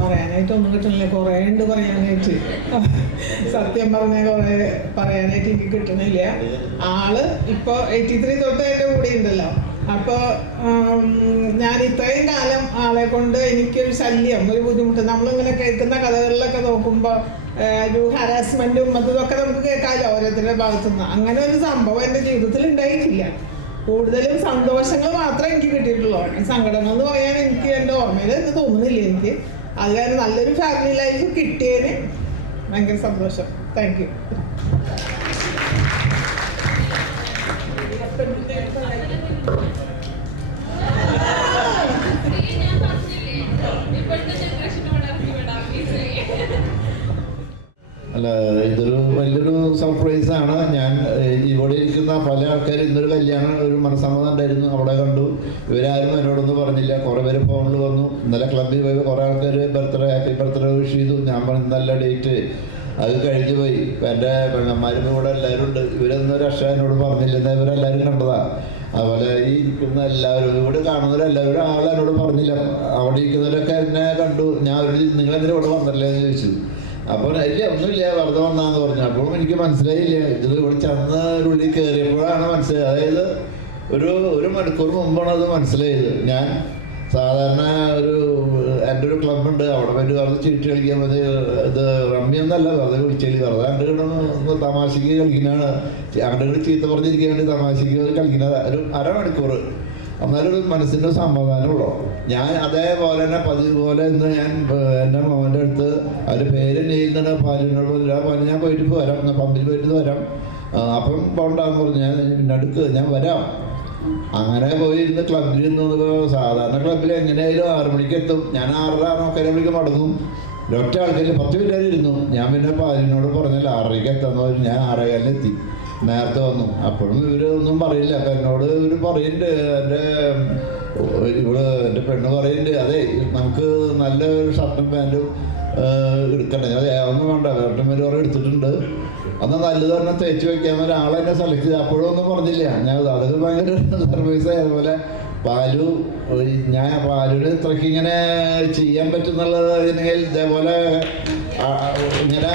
പറയാനായിട്ടൊന്നും കിട്ടണില്ല, കുറേ ഉണ്ട് പറയാനായിട്ട്. സത്യം പറഞ്ഞാൽ കുറേ പറയാനായിട്ട് എനിക്ക് കിട്ടണില്ല. ആള് ഇപ്പോൾ 83 തൊട്ട് എൻ്റെ കൂടെ ഉണ്ടല്ലോ. അപ്പോൾ ഞാൻ ഇത്രയും കാലം ആളെ കൊണ്ട് എനിക്കൊരു ശല്യം, ഒരു ബുദ്ധിമുട്ട്, നമ്മളിങ്ങനെ കേൾക്കുന്ന കഥകളിലൊക്കെ നോക്കുമ്പോൾ ഒരു ഹാരാസ്മെൻറ്റും ഇതൊക്കെ നമുക്ക് കേൾക്കാമല്ലോ ഓരോരുത്തരുടെ ഭാഗത്തുനിന്ന്. അങ്ങനെ ഒരു സംഭവം എൻ്റെ ജീവിതത്തിൽ ഉണ്ടായിട്ടില്ല. കൂടുതലും സന്തോഷങ്ങൾ മാത്രമേ എനിക്ക് കിട്ടിയിട്ടുള്ളൂ. സങ്കടങ്ങൾ എന്ന് പറയാൻ എനിക്ക് എൻ്റെ ഓർമ്മയിൽ എന്ന് തോന്നുന്നില്ല എനിക്ക്. അത് കാരണം നല്ലൊരു ഫാമിലി ലൈഫ് കിട്ടിയതിന് ഭയങ്കര സന്തോഷം. Thank you. അല്ല, ഇതൊരു വലിയൊരു സർപ്രൈസാണ്. ഞാൻ ഇവിടെ ഇരിക്കുന്ന പല ആൾക്കാരും ഇന്നൊരു കല്യാണം, ഒരു മനസ്സമ്മതം ഉണ്ടായിരുന്നു, അവിടെ കണ്ടു. ഇവരാരും എന്നോടൊന്നും പറഞ്ഞില്ല. കുറേ പേര് ഫോണിൽ വന്നു. ഇന്നലെ ക്ലബ്ബിൽ പോയി കുറേ ആൾക്കാർ ഹാപ്പി ബർത്ത്ഡേ വിഷ് ചെയ്തു. ഞാൻ പറഞ്ഞു നല്ല ഡേറ്റ്, അത് കഴിഞ്ഞു പോയി. എൻ്റെ പെങ്ങന്മാരും ഇവിടെ എല്ലാവരും ഉണ്ട്. ഇവരൊന്നും രക്ഷ എന്നോട് പറഞ്ഞില്ല, എന്നാൽ ഇവരെല്ലാവരും കണ്ടതാ. അതുപോലെ ഈ ഇരിക്കുന്ന എല്ലാവരും, ഇവിടെ കാണുന്നവരെല്ലാവരും ആളെന്നോട് പറഞ്ഞില്ല. അവിടെ ഇരിക്കുന്നവരൊക്കെ എന്നെ കണ്ടു. ഞാൻ അവരോട് നിങ്ങളെന്തിനും ഇവിടെ വന്നില്ലേ എന്ന് ചോദിച്ചു. അപ്പോൾ ഇല്ല, ഒന്നുമില്ല, വെറുതെ വന്നാന്ന് പറഞ്ഞു. അപ്പോഴും എനിക്ക് മനസ്സിലായില്ല. ഇതിൽ ഇവിടെ ചെന്ന് ഉള്ളിൽ കയറിയപ്പോഴാണ് മനസ്സിലായത്. അതായത് ഒരു മണിക്കൂർ മുമ്പാണ് അത് മനസ്സിലായത്. ഞാൻ സാധാരണ എൻ്റെ ഒരു ക്ലബ്ബുണ്ട്, അവിടെ പോയിട്ട് വെറുതെ ചീട്ട് കളിക്കാൻ മതി. ഇത് റമ്മിയൊന്നല്ല, വെറുതെ വിളിച്ചാൽ വെറുതെ അങ്ങോട്ട് തമാശയ്ക്ക് കളിക്കുന്നതാണ്. അങ്ങോട്ട് ചീത്ത പറഞ്ഞിരിക്കാൻ വേണ്ടി തമാശയ്ക്ക് കളിക്കുന്നത് ഒരു അരമണിക്കൂർ. എന്നാലും ഒരു മനസ്സിൻ്റെ സമാധാനമുള്ളൂ. ഞാൻ അതേപോലെ തന്നെ പതിവ് പോലെ ഇന്ന് ഞാൻ എൻ്റെ മോൻ്റെ അടുത്ത് അവർ പേര് ചെയ്യുന്നുണ്ട്, പാലിനോട് പാല് ഞാൻ പോയിട്ട് വരാം, പമ്പിൽ പോയിട്ട് വരാം, അപ്പം പോകണ്ടാന്ന് പറഞ്ഞു. ഞാൻ അടുക്ക് ഞാൻ വരാം. അങ്ങനെ പോയി ഇരുന്ന് ക്ലബ്ബിൽ ഇരുന്ന് സാധാരണ ക്ലബ്ബിൽ എങ്ങനെയായാലും 6 മണിക്ക് എത്തും. ഞാൻ 6:30 മണിക്ക് മടങ്ങും. ഒറ്റ ആൾക്കാർ 10 മിനിറ്റ് ഇരുന്നു. ഞാൻ പിന്നെ പാലിനോട് പറഞ്ഞല്ലോ 6:30 എത്താന്ന് പറഞ്ഞു. ഞാൻ 6:15 എത്തി, നേരത്തെ വന്നു. അപ്പോഴും ഇവരൊന്നും പറയില്ല. അപ്പം എന്നോട് ഇവർ പറയുന്നുണ്ട്, എൻ്റെ ഇവിടെ എൻ്റെ പെണ്ണ് പറയുന്നുണ്ട്, അതെ നമുക്ക് നല്ല ഒരു ഷർട്ടും പാൻറ്റും എടുക്കണ്ടേ. അതെ ഒന്നും വേണ്ട, ഷർട്ടും പാൻറ്റും കുറേ എടുത്തിട്ടുണ്ട്, അന്ന് നല്ലത് പറഞ്ഞാൽ തേച്ച് വയ്ക്കാൻ ഒരാളെന്നെ സെലക്ട് ചെയ്ത് അപ്പോഴും ഒന്നും പറഞ്ഞില്ല. ഞാൻ അതൊക്കെ ഭയങ്കര സർവീസായി. അതുപോലെ പാലിന് ഇത്രയ്ക്ക് ഇങ്ങനെ ചെയ്യാൻ പറ്റുന്നുള്ളത് ഇതേപോലെ ഇങ്ങനെ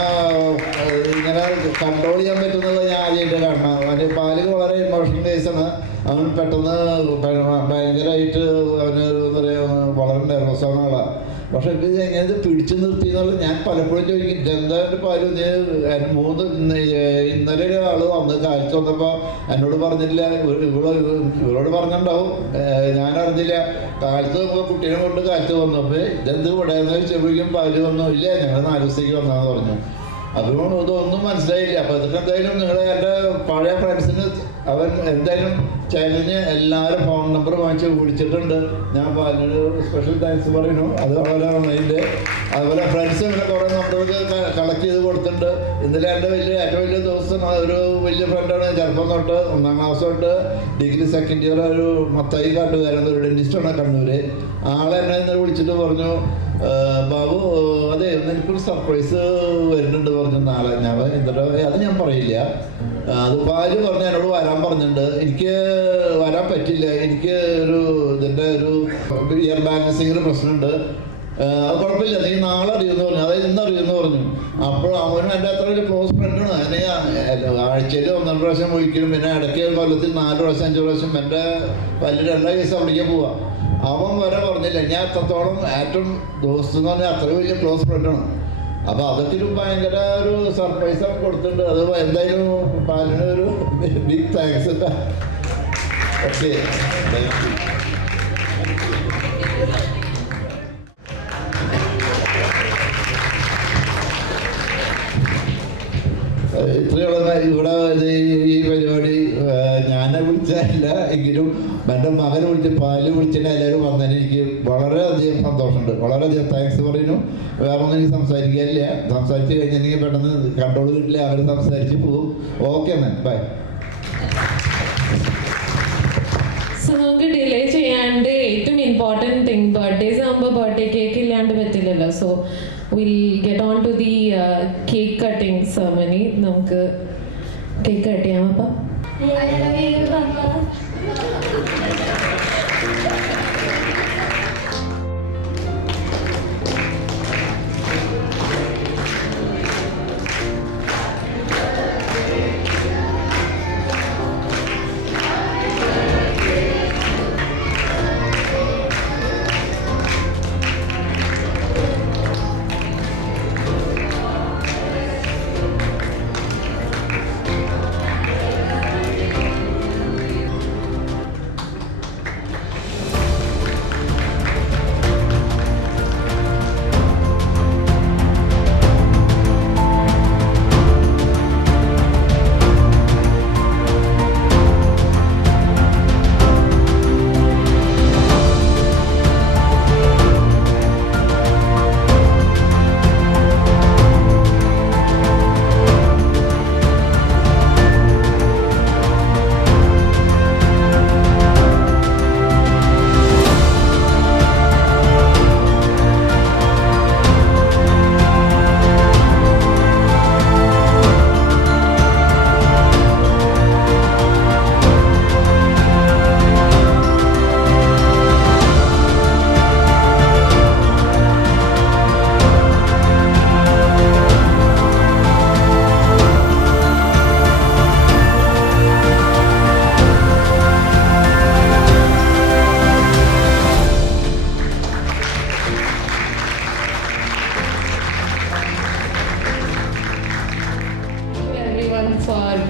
കൺട്രോൾ ചെയ്യാൻ പറ്റുന്നത് ഞാൻ ആദ്യമായിട്ട് കാണണം. അവൻ്റെ പാല് വളരെ ഇമോഷണൽ കേസാണ്. അവൻ പെട്ടെന്ന് ഭയങ്കരമായിട്ട് അവന് എന്താ പറയുക വളരെ നെർവസാണ് ആളാണ്. പക്ഷെ ഇത് എങ്ങനെ പിടിച്ചു നിർത്തി എന്നുള്ളത് ഞാൻ പലപ്പോഴും ചോദിക്കും. എന്തായാലും പാല് ഇന്നലെ ഒരാൾ വന്ന് കാലത്ത് വന്നപ്പോൾ എന്നോട് പറഞ്ഞില്ല, ഇവളോട് പറഞ്ഞിട്ടുണ്ടാവും, ഞാൻ അറിഞ്ഞില്ല. കാലത്ത് കുട്ടീനെ കൊണ്ട് കാലത്ത് വന്നു. അപ്പോൾ ഇതെന്ത് ഇവിടെ എന്ന് ചോദിച്ചപ്പോഴേക്കും പാല് വന്നു. ഇല്ല ഞങ്ങൾ 4 ദിവസത്തേക്ക് വന്നാന്ന് പറഞ്ഞു. അതുകൊണ്ട് ഇതൊന്നും മനസ്സിലായില്ല. അപ്പോൾ ഇതൊക്കെ എന്തായാലും നിങ്ങൾ എൻ്റെ പഴയ ഫ്രണ്ട്സിന് അവൻ എന്തായാലും ചാനലിന് എല്ലാവരും ഫോൺ നമ്പർ വാങ്ങിച്ച് വിളിച്ചിട്ടുണ്ട്. ഞാൻ പാലിനൊരു സ്പെഷ്യൽ താങ്ക്സ് പറയുന്നു. അത് വളരെ നന്നായിട്ട്. അതുപോലെ ഫ്രണ്ട്സ് ഇങ്ങനെ കുറേ നമ്പർക്ക് കളക്ട് ചെയ്ത് കൊടുത്തിട്ടുണ്ട്. ഇന്നലെ എൻ്റെ ഏറ്റവും വലിയ ദിവസം ഒരു വലിയ ഫ്രണ്ടാണ്. ചെറുപ്പം തൊട്ട് 1ാം ക്ലാസ് തൊട്ട് ഡിഗ്രി സെക്കൻഡ് ഇയർ ഒരു മത്തായി കാട്ടുകാരൻ, ഒരു ഡെന്റിസ്റ്റാണ് കണ്ണൂർ. ആളെ എന്നെ ഇന്നലെ വിളിച്ചിട്ട് പറഞ്ഞു, ബാബു അതെ എനിക്കൊരു സർപ്രൈസ് വരുന്നുണ്ട് പറഞ്ഞു നാളെ. ഞാൻ എന്നിട്ട് അത് ഞാൻ പറയില്ല. അത് പാല് പറഞ്ഞ് എന്നോട് വരാൻ പറഞ്ഞിട്ടുണ്ട്. എനിക്ക് വരാൻ പറ്റില്ല, എനിക്ക് ഇതിൻ്റെ ഒരു ഇയർ ബാലൻസിങ്ങിന് പ്രശ്നമുണ്ട്. അത് കുഴപ്പമില്ല, നീ നാളെ അറിയുമെന്ന് പറഞ്ഞു. അതായത് ഇന്ന് അറിയുമെന്ന് പറഞ്ഞു. അപ്പോൾ അവനും എൻ്റെ അത്ര ഒരു ക്ലോസ് ഫ്രണ്ടാണ്. അതിന് ആഴ്ചയിൽ 1-2 പ്രാവശ്യം ഒഴിക്കലും, പിന്നെ ഇടയ്ക്ക് കൊല്ലത്തിൽ 4 പ്രാവശ്യം 5 പ്രാവശ്യം എൻ്റെ പല്ലിൻ്റെ എല്ലാ കേസും അവിടേക്ക് പോവാം. അവൻ വരെ പറഞ്ഞില്ല. ഞാൻ അത്രത്തോളം ഏറ്റവും ദോസ്ത് എന്ന് പറഞ്ഞാൽ അത്ര വലിയ ക്ലോസ് ഫ്രണ്ടാണ്. അപ്പോൾ അതൊക്കെ ഒരു ഭയങ്കര ഒരു സർപ്രൈസ് അവൻ കൊടുത്തിട്ടുണ്ട്. അത് എന്തായാലും പാലിന് ഒരു big thanks. Okay, thank you. ഇത്രയുള്ള ഇവിടെ ഈ പരിപാടി ഞാനെ വിളിച്ചല്ല എങ്കിലും എൻ്റെ മകനെ വിളിച്ച് പാല് വിളിച്ചിട്ട് എല്ലാവരും വന്നതിന് എനിക്ക് വളരെയധികം സന്തോഷമുണ്ട്. വളരെയധികം താങ്ക്സ് പറയുന്നു. വേറെ ഒന്നും എനിക്ക് സംസാരിക്കാനില്ല. സംസാരിച്ച് കഴിഞ്ഞിട്ടുണ്ടെങ്കിൽ പെട്ടെന്ന് കൺട്രോൾ കിട്ടില്ല, അവർ സംസാരിച്ച് പോകും. ഓക്കെ എന്നാൽ ബൈ. സോ നമുക്ക് ഡിലേ ചെയ്യാണ്ട് ഏറ്റവും ഇമ്പോർട്ടൻറ്റ് തിങ്, ബർത്ത്ഡേസ് ആകുമ്പോൾ ബർത്ത്ഡേ കേക്ക് ഇല്ലാണ്ട് പറ്റില്ലല്ലോ. So will get on to the cake cutting ceremony. നമുക്ക് കേക്ക് കട്ട് ചെയ്യാം. അപ്പം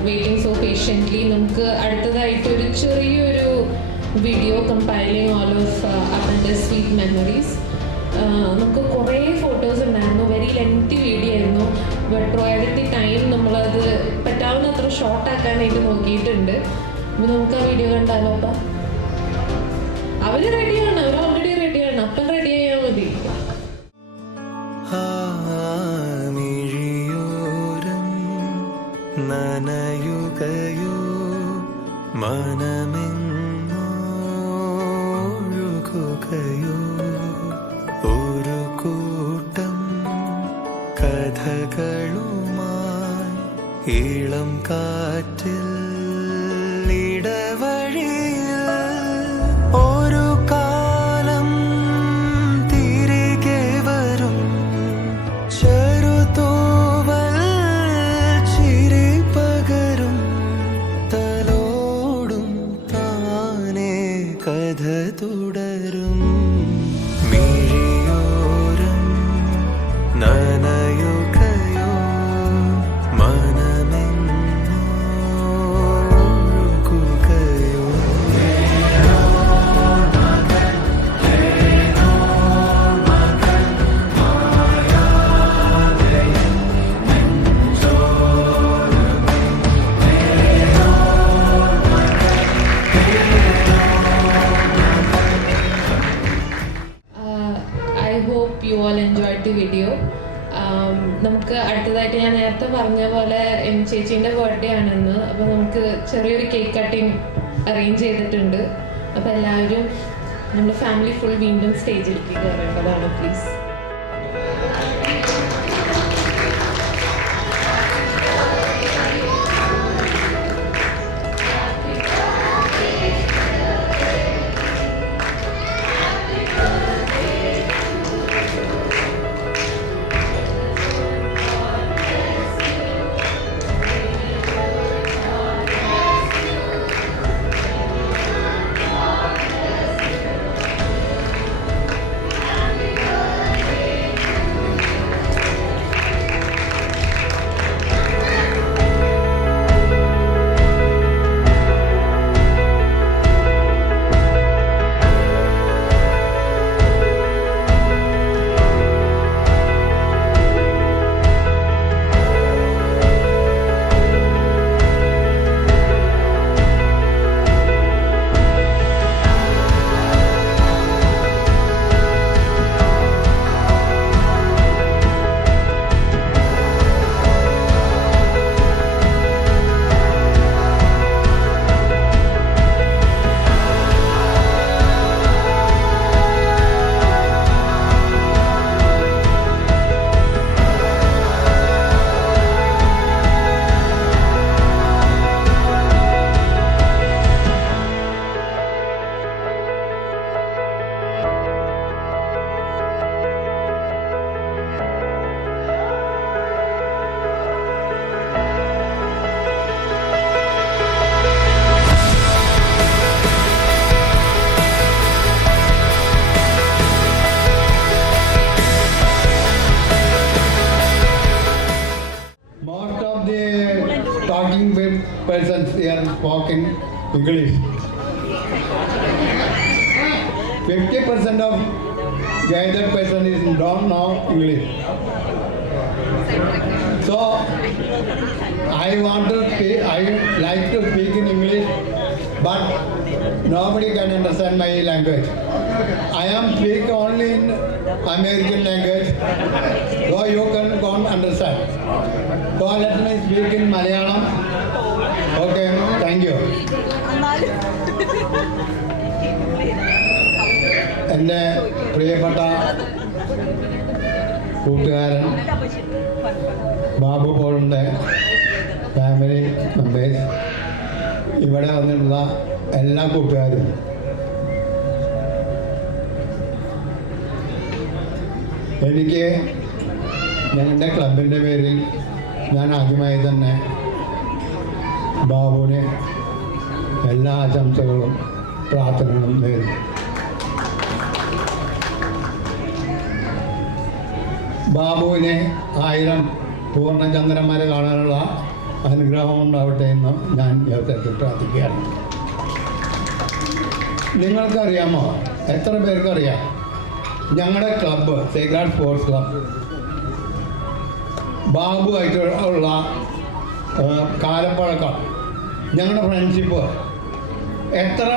വെയിറ്റിംഗ് സോ പേഷ്യൻ്റ്ലി. നമുക്ക് അടുത്തതായിട്ട് ഒരു ചെറിയൊരു വീഡിയോ കമ്പൈലിങ് ഓൾ ഓഫ് അപ്പൻ്റെ സ്വീറ്റ് മെമ്മറീസ്. നമുക്ക് കുറേ ഫോട്ടോസ് ഉണ്ടായിരുന്നു. വെരി ലെങ്തി വീഡിയോ ആയിരുന്നു. ബട്ട് പ്രയോറിറ്റി ടൈം നമ്മളത് പറ്റാവുന്നത്ര ഷോർട്ട് ആക്കാനായിട്ട് നോക്കിയിട്ടുണ്ട്. അപ്പോൾ നമുക്ക് ആ വീഡിയോ കണ്ടാലോ? അപ്പം അവർ റെഡിയാണ്, അവർ ഓൾറെഡി റെഡിയാണ്. അപ്പം റെഡി ആയാൽ മതി. നനയുകയോ മനമെങ്ങോഴുകയോ നനയുകയോ ഒരു കൂട്ടം കഥകളുമായി ഇളം കാറ്റിൽ ഇടവഴിയിൽ ഒരു കാലം തിരികെ വരും ചെറുതൂവൽ ചിരി പകരും തലോടും താനേ കഥ തുടരും മിഴിയോരം നനയുകയോ മനമെങ്ങോ ഒഴുകുകയോ I hope you all enjoyed the video. നമുക്ക് അടുത്തതായിട്ട് ഞാൻ നേരത്തെ പറഞ്ഞ പോലെ ചേച്ചീൻ്റെ ബർത്ത്ഡേ ആണെന്ന്, അപ്പോൾ നമുക്ക് ചെറിയൊരു കേക്ക് കട്ടിങ് അറേഞ്ച് ചെയ്തിട്ടുണ്ട്. അപ്പോൾ എല്ലാവരും നമ്മുടെ ഫാമിലി ഫുൾ വീണ്ടും സ്റ്റേജിലേക്ക് കയറേണ്ടതാണ് please. Persons here speaking English. 50% of gathered person is don't know English. So I want to speak, I like to speak in English, but nobody can understand my language. I am speak only in American language, so you can't understand. So let me speak in Malayalam. Okay, thank you. എൻ്റെ പ്രിയപ്പെട്ട കൂട്ടുകാരൻ ബാബു പോളിൻ്റെ ഫാമിലി മെമ്പേഴ്സ്, ഇവിടെ വന്നിട്ടുള്ള എല്ലാ കൂട്ടുകാരും, എനിക്ക് ഞങ്ങളുടെ ക്ലബിൻ്റെ പേരിൽ ഞാൻ ആദ്യമായി തന്നെ ബാബുവിന് എല്ലാ ആശംസകളും പ്രാർത്ഥനകളും നേരുന്നു. ബാബുവിനെ 1000 പൂർണ്ണചന്ദ്രന്മാരെ കാണാനുള്ള അനുഗ്രഹം ഉണ്ടാവട്ടെ എന്ന് ഞാൻ യഥാർത്ഥത്തിൽ പ്രാർത്ഥിക്കുകയാണ്. നിങ്ങൾക്കറിയാമോ, എത്ര പേർക്കറിയാം, ഞങ്ങളുടെ ക്ലബ്ബ് സേക്രഡ് സ്പോർട്സ് ക്ലബ്ബ് ബാബുവായിട്ടുള്ള കാലപ്പഴക്കം, ഞങ്ങളുടെ ഫ്രണ്ട്ഷിപ്പ് എത്ര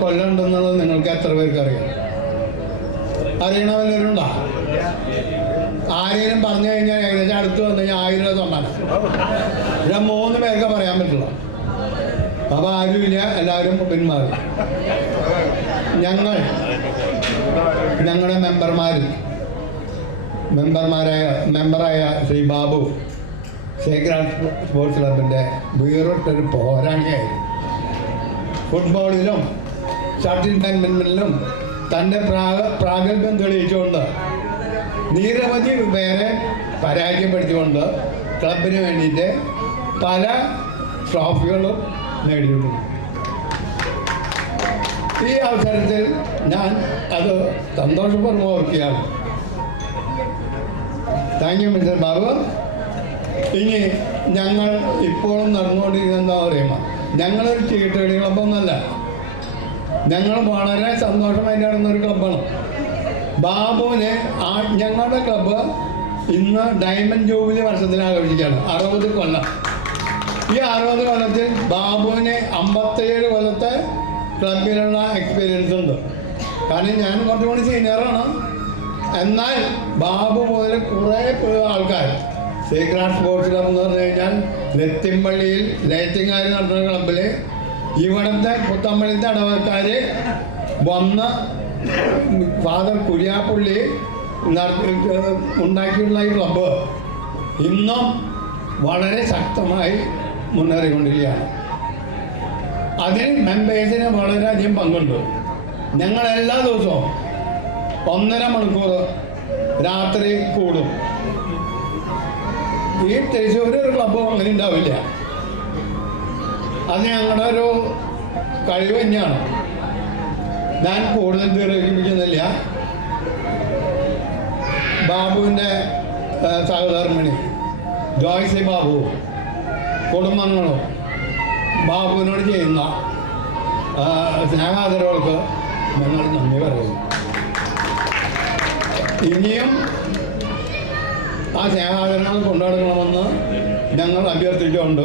കൊല്ലമുണ്ടെന്നുള്ളത് നിങ്ങൾക്ക് എത്ര പേർക്കറിയാം? അറിയണവരുണ്ടോ? ആരെങ്കിലും പറഞ്ഞു കഴിഞ്ഞാൽ ഏകദേശം അടുത്ത് വന്നു കഴിഞ്ഞാൽ 1000 രൂപ സമ്മാനം. ഇവിടെ 3 പേർക്ക് പറയാൻ പറ്റുള്ളൂ. അപ്പോൾ ആരുമില്ല, എല്ലാവരും പിന്മാറി. ഞങ്ങൾ ഞങ്ങളുടെ മെമ്പറായ ശ്രീ ബാബു സേക്രാഡ് സ്പോർട്സ് ക്ലബിൻ്റെ വേറിട്ടൊരു പോരാളിയായിരുന്നു. ഫുട്ബോളിലും ഷട്ടിൽ ബാഡ്മിൻ്റണിലും തൻ്റെ പ്രാഗൽഭ്യം തെളിയിച്ചുകൊണ്ട് നിരവധി പേരെ പരാജയപ്പെടുത്തിക്കൊണ്ട് ക്ലബിന് വേണ്ടിയിട്ട് പല ട്രോഫികളും നേടിയിട്ടുണ്ട്. ഈ അവസരത്തിൽ ഞാൻ അത് സന്തോഷപൂർവ്വം ഓർക്കുകയാണ്. Thank you mister Babu. ഇനി ഞങ്ങൾ ഇപ്പോഴും നടന്നുകൊണ്ടിരിക്കുന്നത് എന്താ പറയുക, ഞങ്ങളൊരു ചീട്ടുകളി ക്ലബ്ബൊന്നുമല്ല, ഞങ്ങൾ വളരെ സന്തോഷമായിട്ട് നടന്നൊരു ക്ലബ്ബാണ്. ബാബുവിന് ഞങ്ങളുടെ ക്ലബ്ബ് ഇന്ന് ഡയമണ്ട് ജൂബിലി വർഷത്തിൽ ആഘോഷിക്കുകയാണ്. 60 കൊല്ലം. ഈ 60 കൊല്ലത്തിൽ ബാബുവിന് 57 കൊല്ലത്തെ ക്ലബിലുള്ള എക്സ്പീരിയൻസ് ഉണ്ട്. കാരണം ഞാൻ കുറച്ചുകൂടി സീനിയറാണ്. എന്നാൽ ബാബു മുതൽ കുറേ ആൾക്കാർ സീക്രാട്ട് സ്പോർട്സ് ക്ലബ് എന്ന് പറഞ്ഞു കഴിഞ്ഞാൽ നെത്തിമ്പള്ളിയിൽ ലൈറ്റിങ്ങാർ നടത്തുന്ന ക്ലബിൽ ഇവിടുത്തെ പുത്തമ്പള്ളിത്തെ അടവക്കാർ വന്ന് ഫാദർ കുര്യാപ്പുള്ളി ഉണ്ടാക്കിയിട്ടുള്ള ഈ ക്ലബ്ബ് ഇന്നും വളരെ ശക്തമായി മുന്നേറിക്കൊണ്ടിരിക്കുകയാണ്. അതിൽ മെമ്പേഴ്സിന് വളരെയധികം പങ്കുണ്ട്. ഞങ്ങൾ എല്ലാ ദിവസവും 1.5 മണിക്കൂർ രാത്രി കൂടും. ഈ തൃശ്ശൂർ ഒരു ക്ലബ്ബും അങ്ങനെ ഉണ്ടാവില്ല. അത് ഞങ്ങളുടെ ഒരു കഴിവ് തന്നെയാണ്. ഞാൻ കൂടുതൽ ദീർഘിപ്പിക്കുന്നില്ല. ബാബുവിൻ്റെ സഹധർമ്മിണി ജോയ്സി ബാബു കുടുംബങ്ങളും ബാബുവിനോട് ചെയ്യുന്ന സ്നേഹാദരവുകൾക്ക് ഞങ്ങൾ നന്ദി പറയുന്നു. ഇനിയും ആ സ്നേഹാദരങ്ങൾ കൊണ്ടുനടക്കണമെന്ന് ഞങ്ങൾ അഭ്യർത്ഥിച്ചുകൊണ്ട്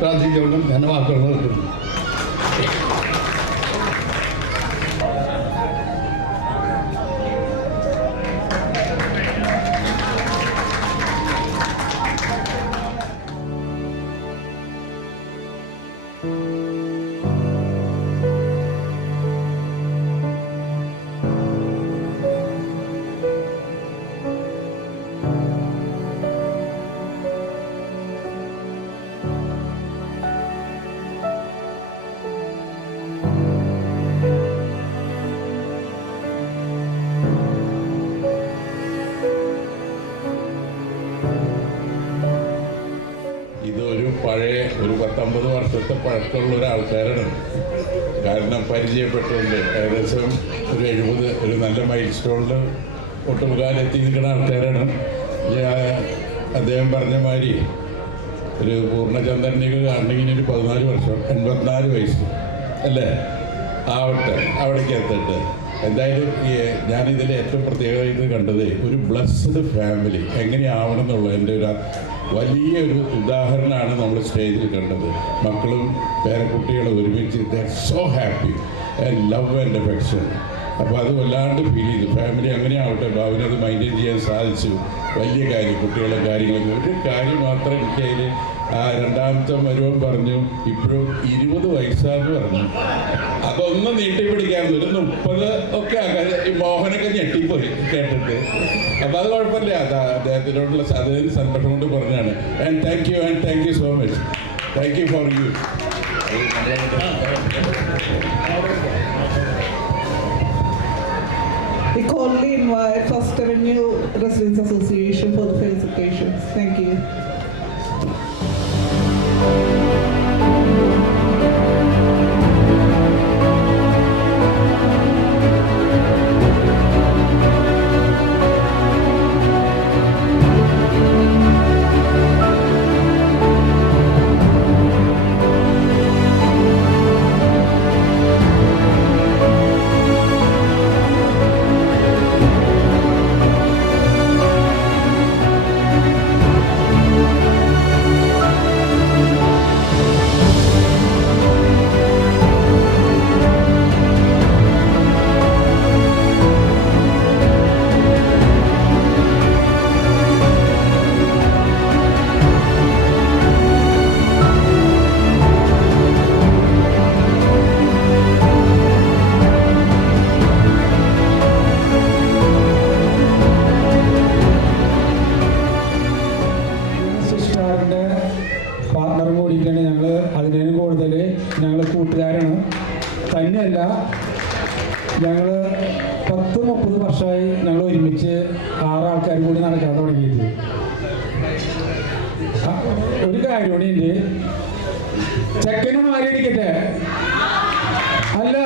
പ്രാർത്ഥിച്ചുകൊണ്ടും എൻ്റെ വാക്കുകൾ നിർത്തുന്നു. പഴയ ഒരു 10-50 വർഷത്തെ പഴക്കമുള്ള ഒരാൾക്കാരാണ്. കാരണം പരിചയപ്പെട്ടുകൊണ്ട് ഏകദേശം ഒരു 70 ഒരു നല്ല മൈൽ സ്റ്റോണിൽ ഒട്ടുകാലെത്തി നിൽക്കുന്ന ആൾക്കാരാണ്. അദ്ദേഹം പറഞ്ഞ മാതിരി ഒരു പൂർണ്ണചന്ദ്രനെയൊക്കെ കാണണമെങ്കിൽ ഒരു 14 വർഷം 84 വയസ്സ് അല്ലേ ആവട്ടെ അവിടേക്ക് എത്തട്ടെ. എന്തായാലും ഞാനിതിൽ ഏറ്റവും പ്രത്യേകമായിട്ട് കണ്ടത് ഒരു ബ്ലസ്ഡ് ഫാമിലി എങ്ങനെയാവണം എന്നുള്ള എൻ്റെ ഒരു വലിയൊരു ഉദാഹരണമാണ് നമ്മൾ സ്റ്റേജിൽ കണ്ടത്. മക്കളും പേരക്കുട്ടികളും ഒരുമിച്ച് so happy and love and affection. അപ്പോൾ അത് വല്ലാണ്ട് ഫീൽ ചെയ്തു. ഫാമിലി അങ്ങനെയാവട്ടെ ബാബുവിനത് മെയിൻറ്റെയിൻ ചെയ്യാൻ സാധിച്ചു. വലിയ കാര്യം കുട്ടികളുടെ കാര്യങ്ങളൊക്കെ. ഒരു കാര്യം മാത്രം എനിക്കതിൽ ആ രണ്ടാമത്തെ മരുവൻ പറഞ്ഞു ഇപ്പോഴും 20 വയസ്സാന്ന് പറഞ്ഞു. അതൊന്നും നീട്ടിപ്പിടിക്കാൻ ഒരു 30 ഒക്കെ ഈ മോഹനൊക്കെ ഞെട്ടിപ്പോയി കേട്ടിട്ട്. അപ്പം അത് കുഴപ്പമില്ല. അദ്ദേഹത്തിനോടുള്ള അതിന് സന്തോഷം കൊണ്ട് പറഞ്ഞാണ്. And thank you so much. Thank you for you. We cordially invite First Avenue Residents Association for the felicitations. Thank you. കാര്യമല്ല, ഞങ്ങൾ 10-30 വർഷമായി ഞങ്ങൾ ഒരുമിച്ച് 6 ആൾക്കാർ കൂടി നടക്കാൻ തുടങ്ങിയിട്ട്. ഒരു കാര്യം കൂടി ഉണ്ട്, ചെക്കന് മാല ഇടിക്കട്ടെ. അല്ല,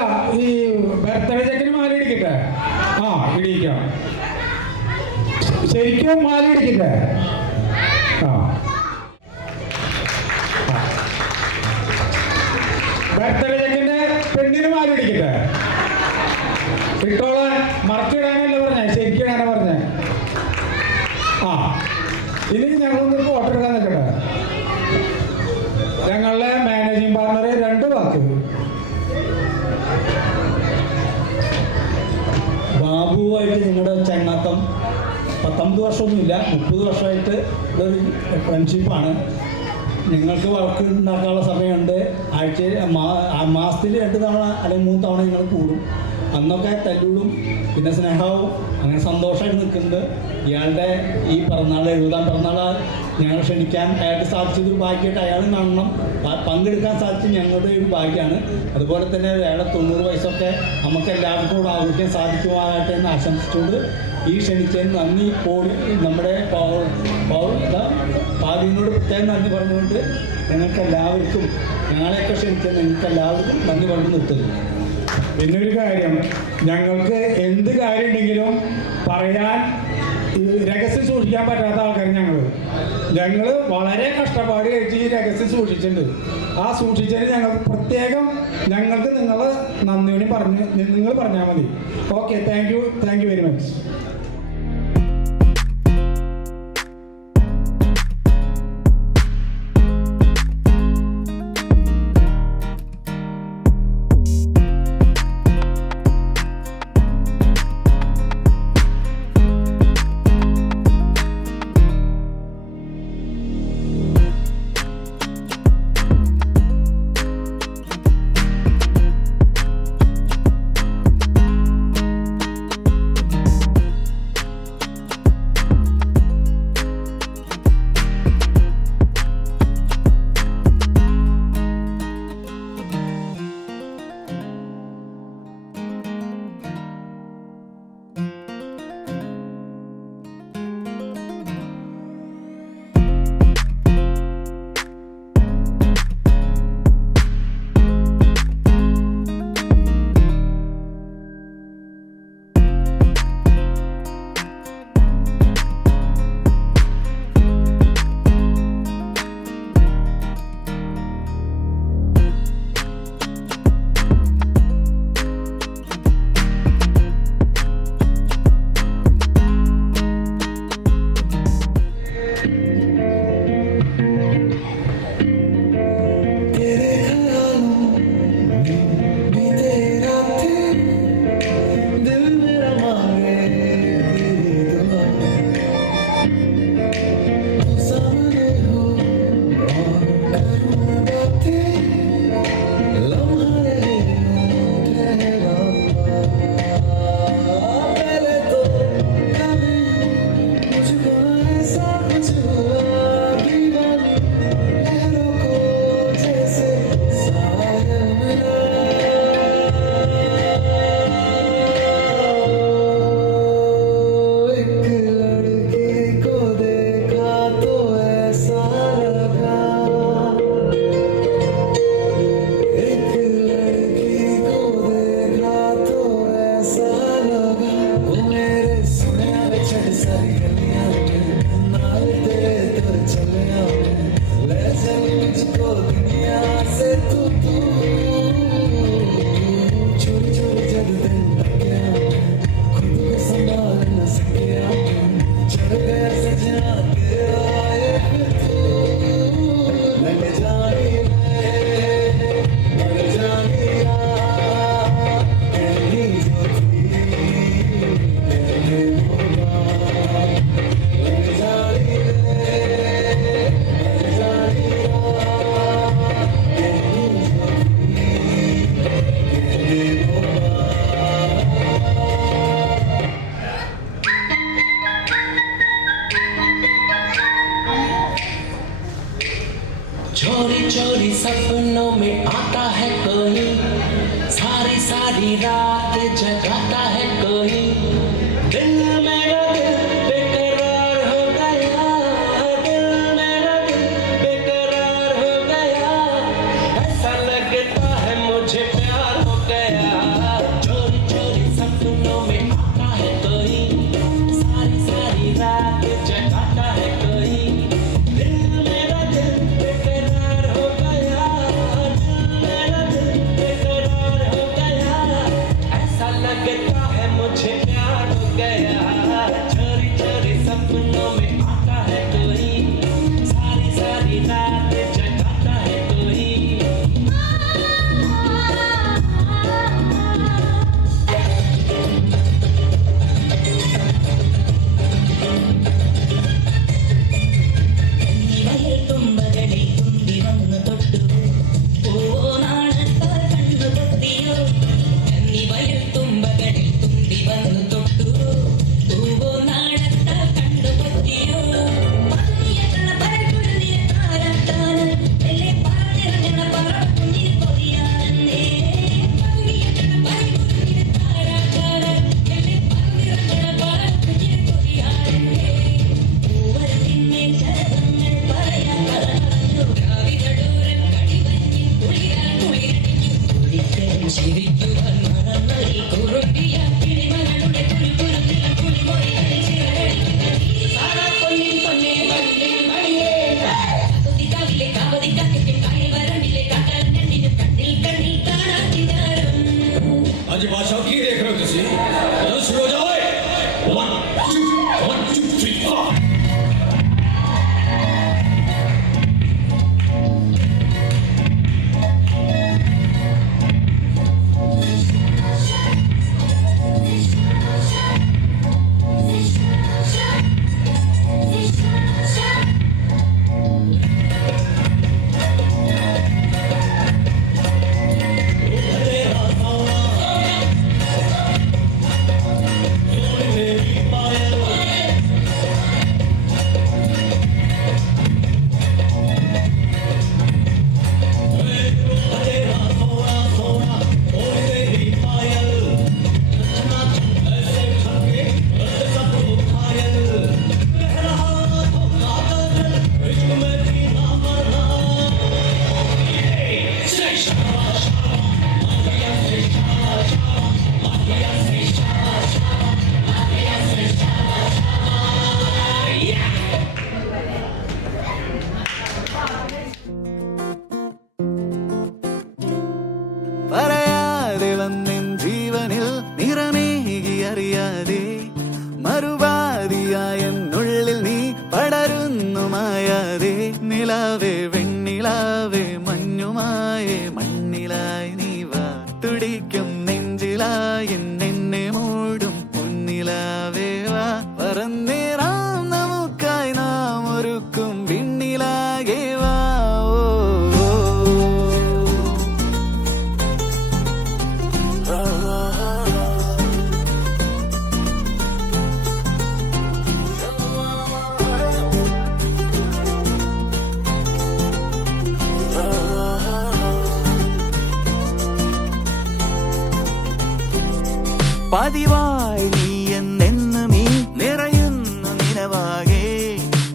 ഈ ബർത്ത്ഡേ ചെക്കന് മാല ഇടിക്കട്ടെ. ആ, ഇടിക്കാം. ശരിക്കും മാല ഇടിക്കട്ടെ. ആ, ബർത്ത്ഡേ ചെക്കൻ്റെ പെണ്ണിന് മാല ഇടിക്കട്ടെ. ഇട്ടോളെ മറച്ചിടാനല്ല പറഞ്ഞേ, ശരിക്കിടാനാ പറഞ്ഞേ. ആ, ഇനി ഞങ്ങളൊന്ന് ഫോട്ടോ എടുക്കാൻ നിൽക്കട്ടെ. ഞങ്ങളുടെ മാനേജിങ് പാർട്ണറെ 2 വാക്ക്. ബാബുവായിട്ട് നിങ്ങളുടെ ചങ്ങാത്തം 19 വർഷമൊന്നുമില്ല, 30 വർഷമായിട്ട് ഒരു ഫ്രണ്ട്ഷിപ്പാണ്. നിങ്ങൾക്ക് വർക്ക് ഉണ്ടാക്കാനുള്ള സമയമുണ്ട്. ആഴ്ചയിൽ മാസത്തിൽ 2 തവണ അല്ലെങ്കിൽ 3 തവണ നിങ്ങൾ കൂടും. അന്നൊക്കെ തല്ലുകളും പിന്നെ സ്നേഹവും അങ്ങനെ സന്തോഷമായിട്ട് നിൽക്കുന്നത്. ഇയാളുടെ ഈ പിറന്നാൾ 70-ാം പിറന്നാൾ ഞങ്ങൾ ക്ഷണിക്കാൻ അയാൾക്ക് സാധിച്ചതൊരു ഭാഗ്യമായിട്ട് അയാൾ കാണണം, പങ്കെടുക്കാൻ സാധിച്ചത് ഞങ്ങളുടെ ഒരു ഭാഗ്യമാണ്. അതുപോലെ തന്നെ അയാളുടെ 90 വയസ്സൊക്കെ നമുക്ക് എല്ലാവർക്കും കൂടെ ആഘോഷിക്കാൻ സാധിക്കുമാകട്ടെ എന്ന് ആശംസിച്ചുകൊണ്ട് ഈ ക്ഷണിച്ചതിന് നന്ദി. നമ്മുടെ പാതിനോട് പ്രത്യേകം നന്ദി പറഞ്ഞുകൊണ്ട് ഞങ്ങൾക്കെല്ലാവർക്കും, ഞങ്ങളെയൊക്കെ ക്ഷണിച്ചത് നിങ്ങൾക്കെല്ലാവർക്കും നന്ദി പറഞ്ഞു നിർത്തുന്നു. പിന്നൊരു കാര്യം, ഞങ്ങൾക്ക് എന്ത് കാര്യം ഉണ്ടെങ്കിലും പറയാൻ രഹസ്യം സൂക്ഷിക്കാൻ പറ്റാത്ത ആൾക്കാർ ഞങ്ങൾ വളരെ കഷ്ടപ്പാട് കഴിച്ച് ഈ രഹസ്യം സൂക്ഷിച്ചിട്ടുണ്ട്. ആ സൂക്ഷിച്ചതിന് ഞങ്ങൾക്ക് പ്രത്യേകം ഞങ്ങൾക്ക് നിങ്ങളെ നന്ദിയോടെ നിങ്ങൾ പറഞ്ഞാൽ മതി. Okay, thank you very much. चोरी चोरी सपनों में आता है कोई, सारी सारी रात जगाता है कोई दिल मेरा दिल बेकरार हो गया दिल मेरा दिल बेकरार हो गया ऐसा लगता है मुझे प्यार हो गया चोरी चोरी सपनों में आता है कोई सारी सारी रात जगाता है कोई दिल मेरा दिल बेकरार हो गया दिल मेरा दिल बेकरार हो गया ऐसा लगता है मुझे प्यार हो गया चोरी चोरी सपनों में आता है कोई सारी सारी रात जगाता है कोई വയൽ തുമ്പകളിൽ തുമ്പി വന്നു തൊട്ടു പൂനാണത്താൽ കണ്ണു പൊത്തിയോ കന്നി വയൽ തുമ്പകളിൽ തുമ്പി വന്നു തൊട്ടു പൂനാണത്താൽ കണ്ണു പൊത്തിയോ പന്നിയെത്തണ പരക്കുഴലിനെ താരാട്ടാണ് എല്ലേ പറഞ്ഞിറങ്ങണ പറക്കുഞ്ഞിന് പൊതിയാണെന്നേ പന്നിയെത്തണ പരക്കുഴലിനെ താരാട്ടാണ് എല്ലേ പറഞ്ഞിറങ്ങണ പറക്കുഞ്ഞിന് പൊതിയാണെന്നേ പൂവരത്തിന്മേൽ ശരതങ്ങൾ പറയാൻ പറഞ്ഞു കാവികളോരം കടിവഞ്ഞിൽ കുളിരാൻ കുളിരടിഞ്ഞു കുളിക്കൽ ചിരിക്കുവാൻ മറന്നൊരു കുറുമ്പിയ കിളിമകളുടെ കുരുകുരുത്തിൽ കുളിമൊഴികളിൽ ചിറകടിക്കുന്ന സാറാ പൊന്നിൻ പൊന്നേ മണ്ണിൻ മണിയേ കാവതിക്കാവിലെ കാവതിക്കാക്കിന്റെ കായൽ വരമ്പിലെ കാട്ടാൻ കണ്ണിന് കണ്ണിൽ കണ്ണിൽ കാണാൻ ചിതാരം आज भाषा की देख रहे हो तुसी चलो शुरू हो जाओ 1 2 3 പറയാതെ വന്നിൻ ജീവനിൽ നിറമേകി അറിയാതെ മറുപാതിയായ എന്നുള്ളിൽ നീ പടരുന്നു മായാതെ നിലാവേ വെണ്ണിലാവേ മഞ്ഞുമായേ മണ്ണിലായി നീ വാ തുടിക്കും നെഞ്ചിലായി എന്നെ മൂടും പൊന്നിലാവേ വാ പറന്നേറാം നമുക്കായി നാം ഒരുക്കും വിണ്ണിലാകെ വാ പതിവായി നീ എന്നെന്നും ഈ നിറയുന്നു നിലവാകെ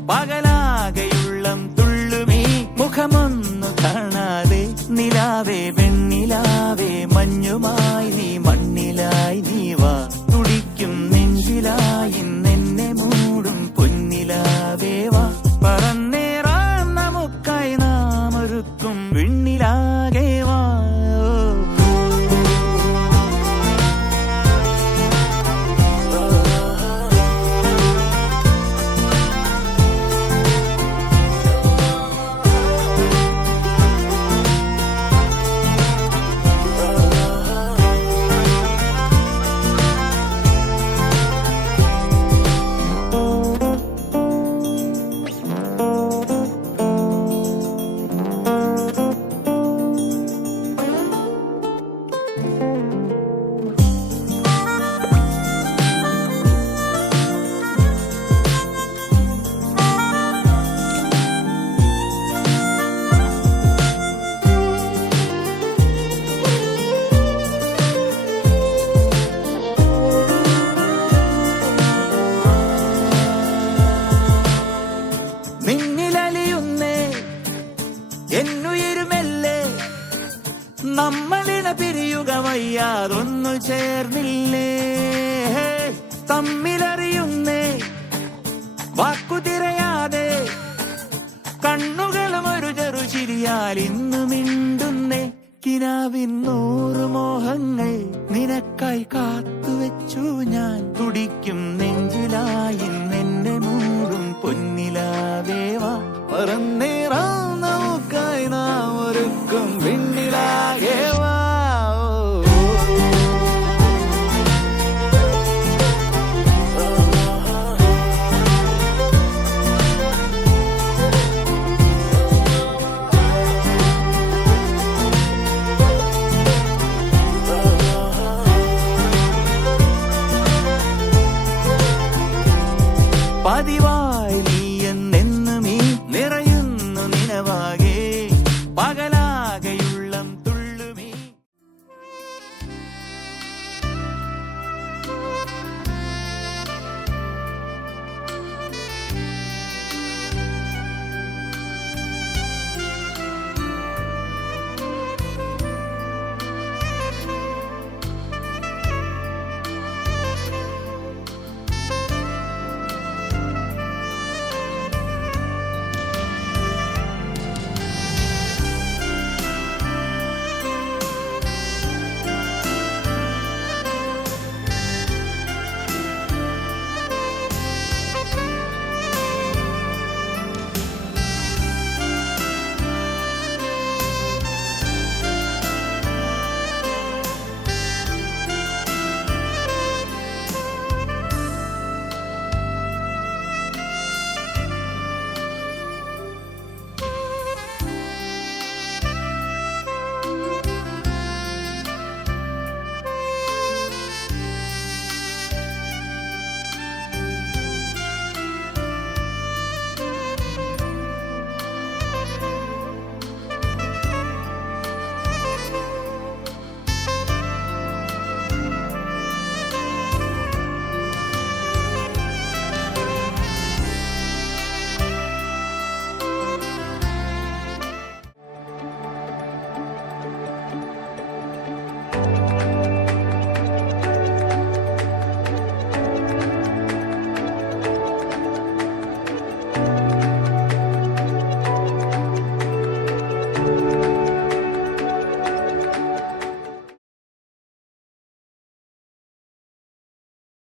പകലാകെയുള്ളം തുള്ളുമീ മുഖമൊന്നു കാണാതെ നിലാവേ വെണ്ണിലാവേ മഞ്ഞുമായി നീ മണ്ണിലായി നീ വാ തുടിക്കും നെഞ്ചിലായി എന്നെ മൂടും പൊന്നിലാവേ വാ പറന്നേറാം നമുക്കായി നാം ഒരുക്കും വിണ്ണിലാകെ വാ വയ്യാതൊന്നു ചേർന്നില്ലേ തമ്മിലറിയുന്നേ വാക്കുതിരയാതെ കണ്ണുകളും ഒരു ചെറുചിരിയാൽ ഇന്നു മിണ്ടുന്നേ കിനാവിൻ 100 മോഹങ്ങൾ നിനക്കായി കാത്തുവെച്ചു ഞാൻ തുടിക്കും നെഞ്ചിലായി എന്നെ മൂടും പൊന്നിലാവേവാ പറന്നേ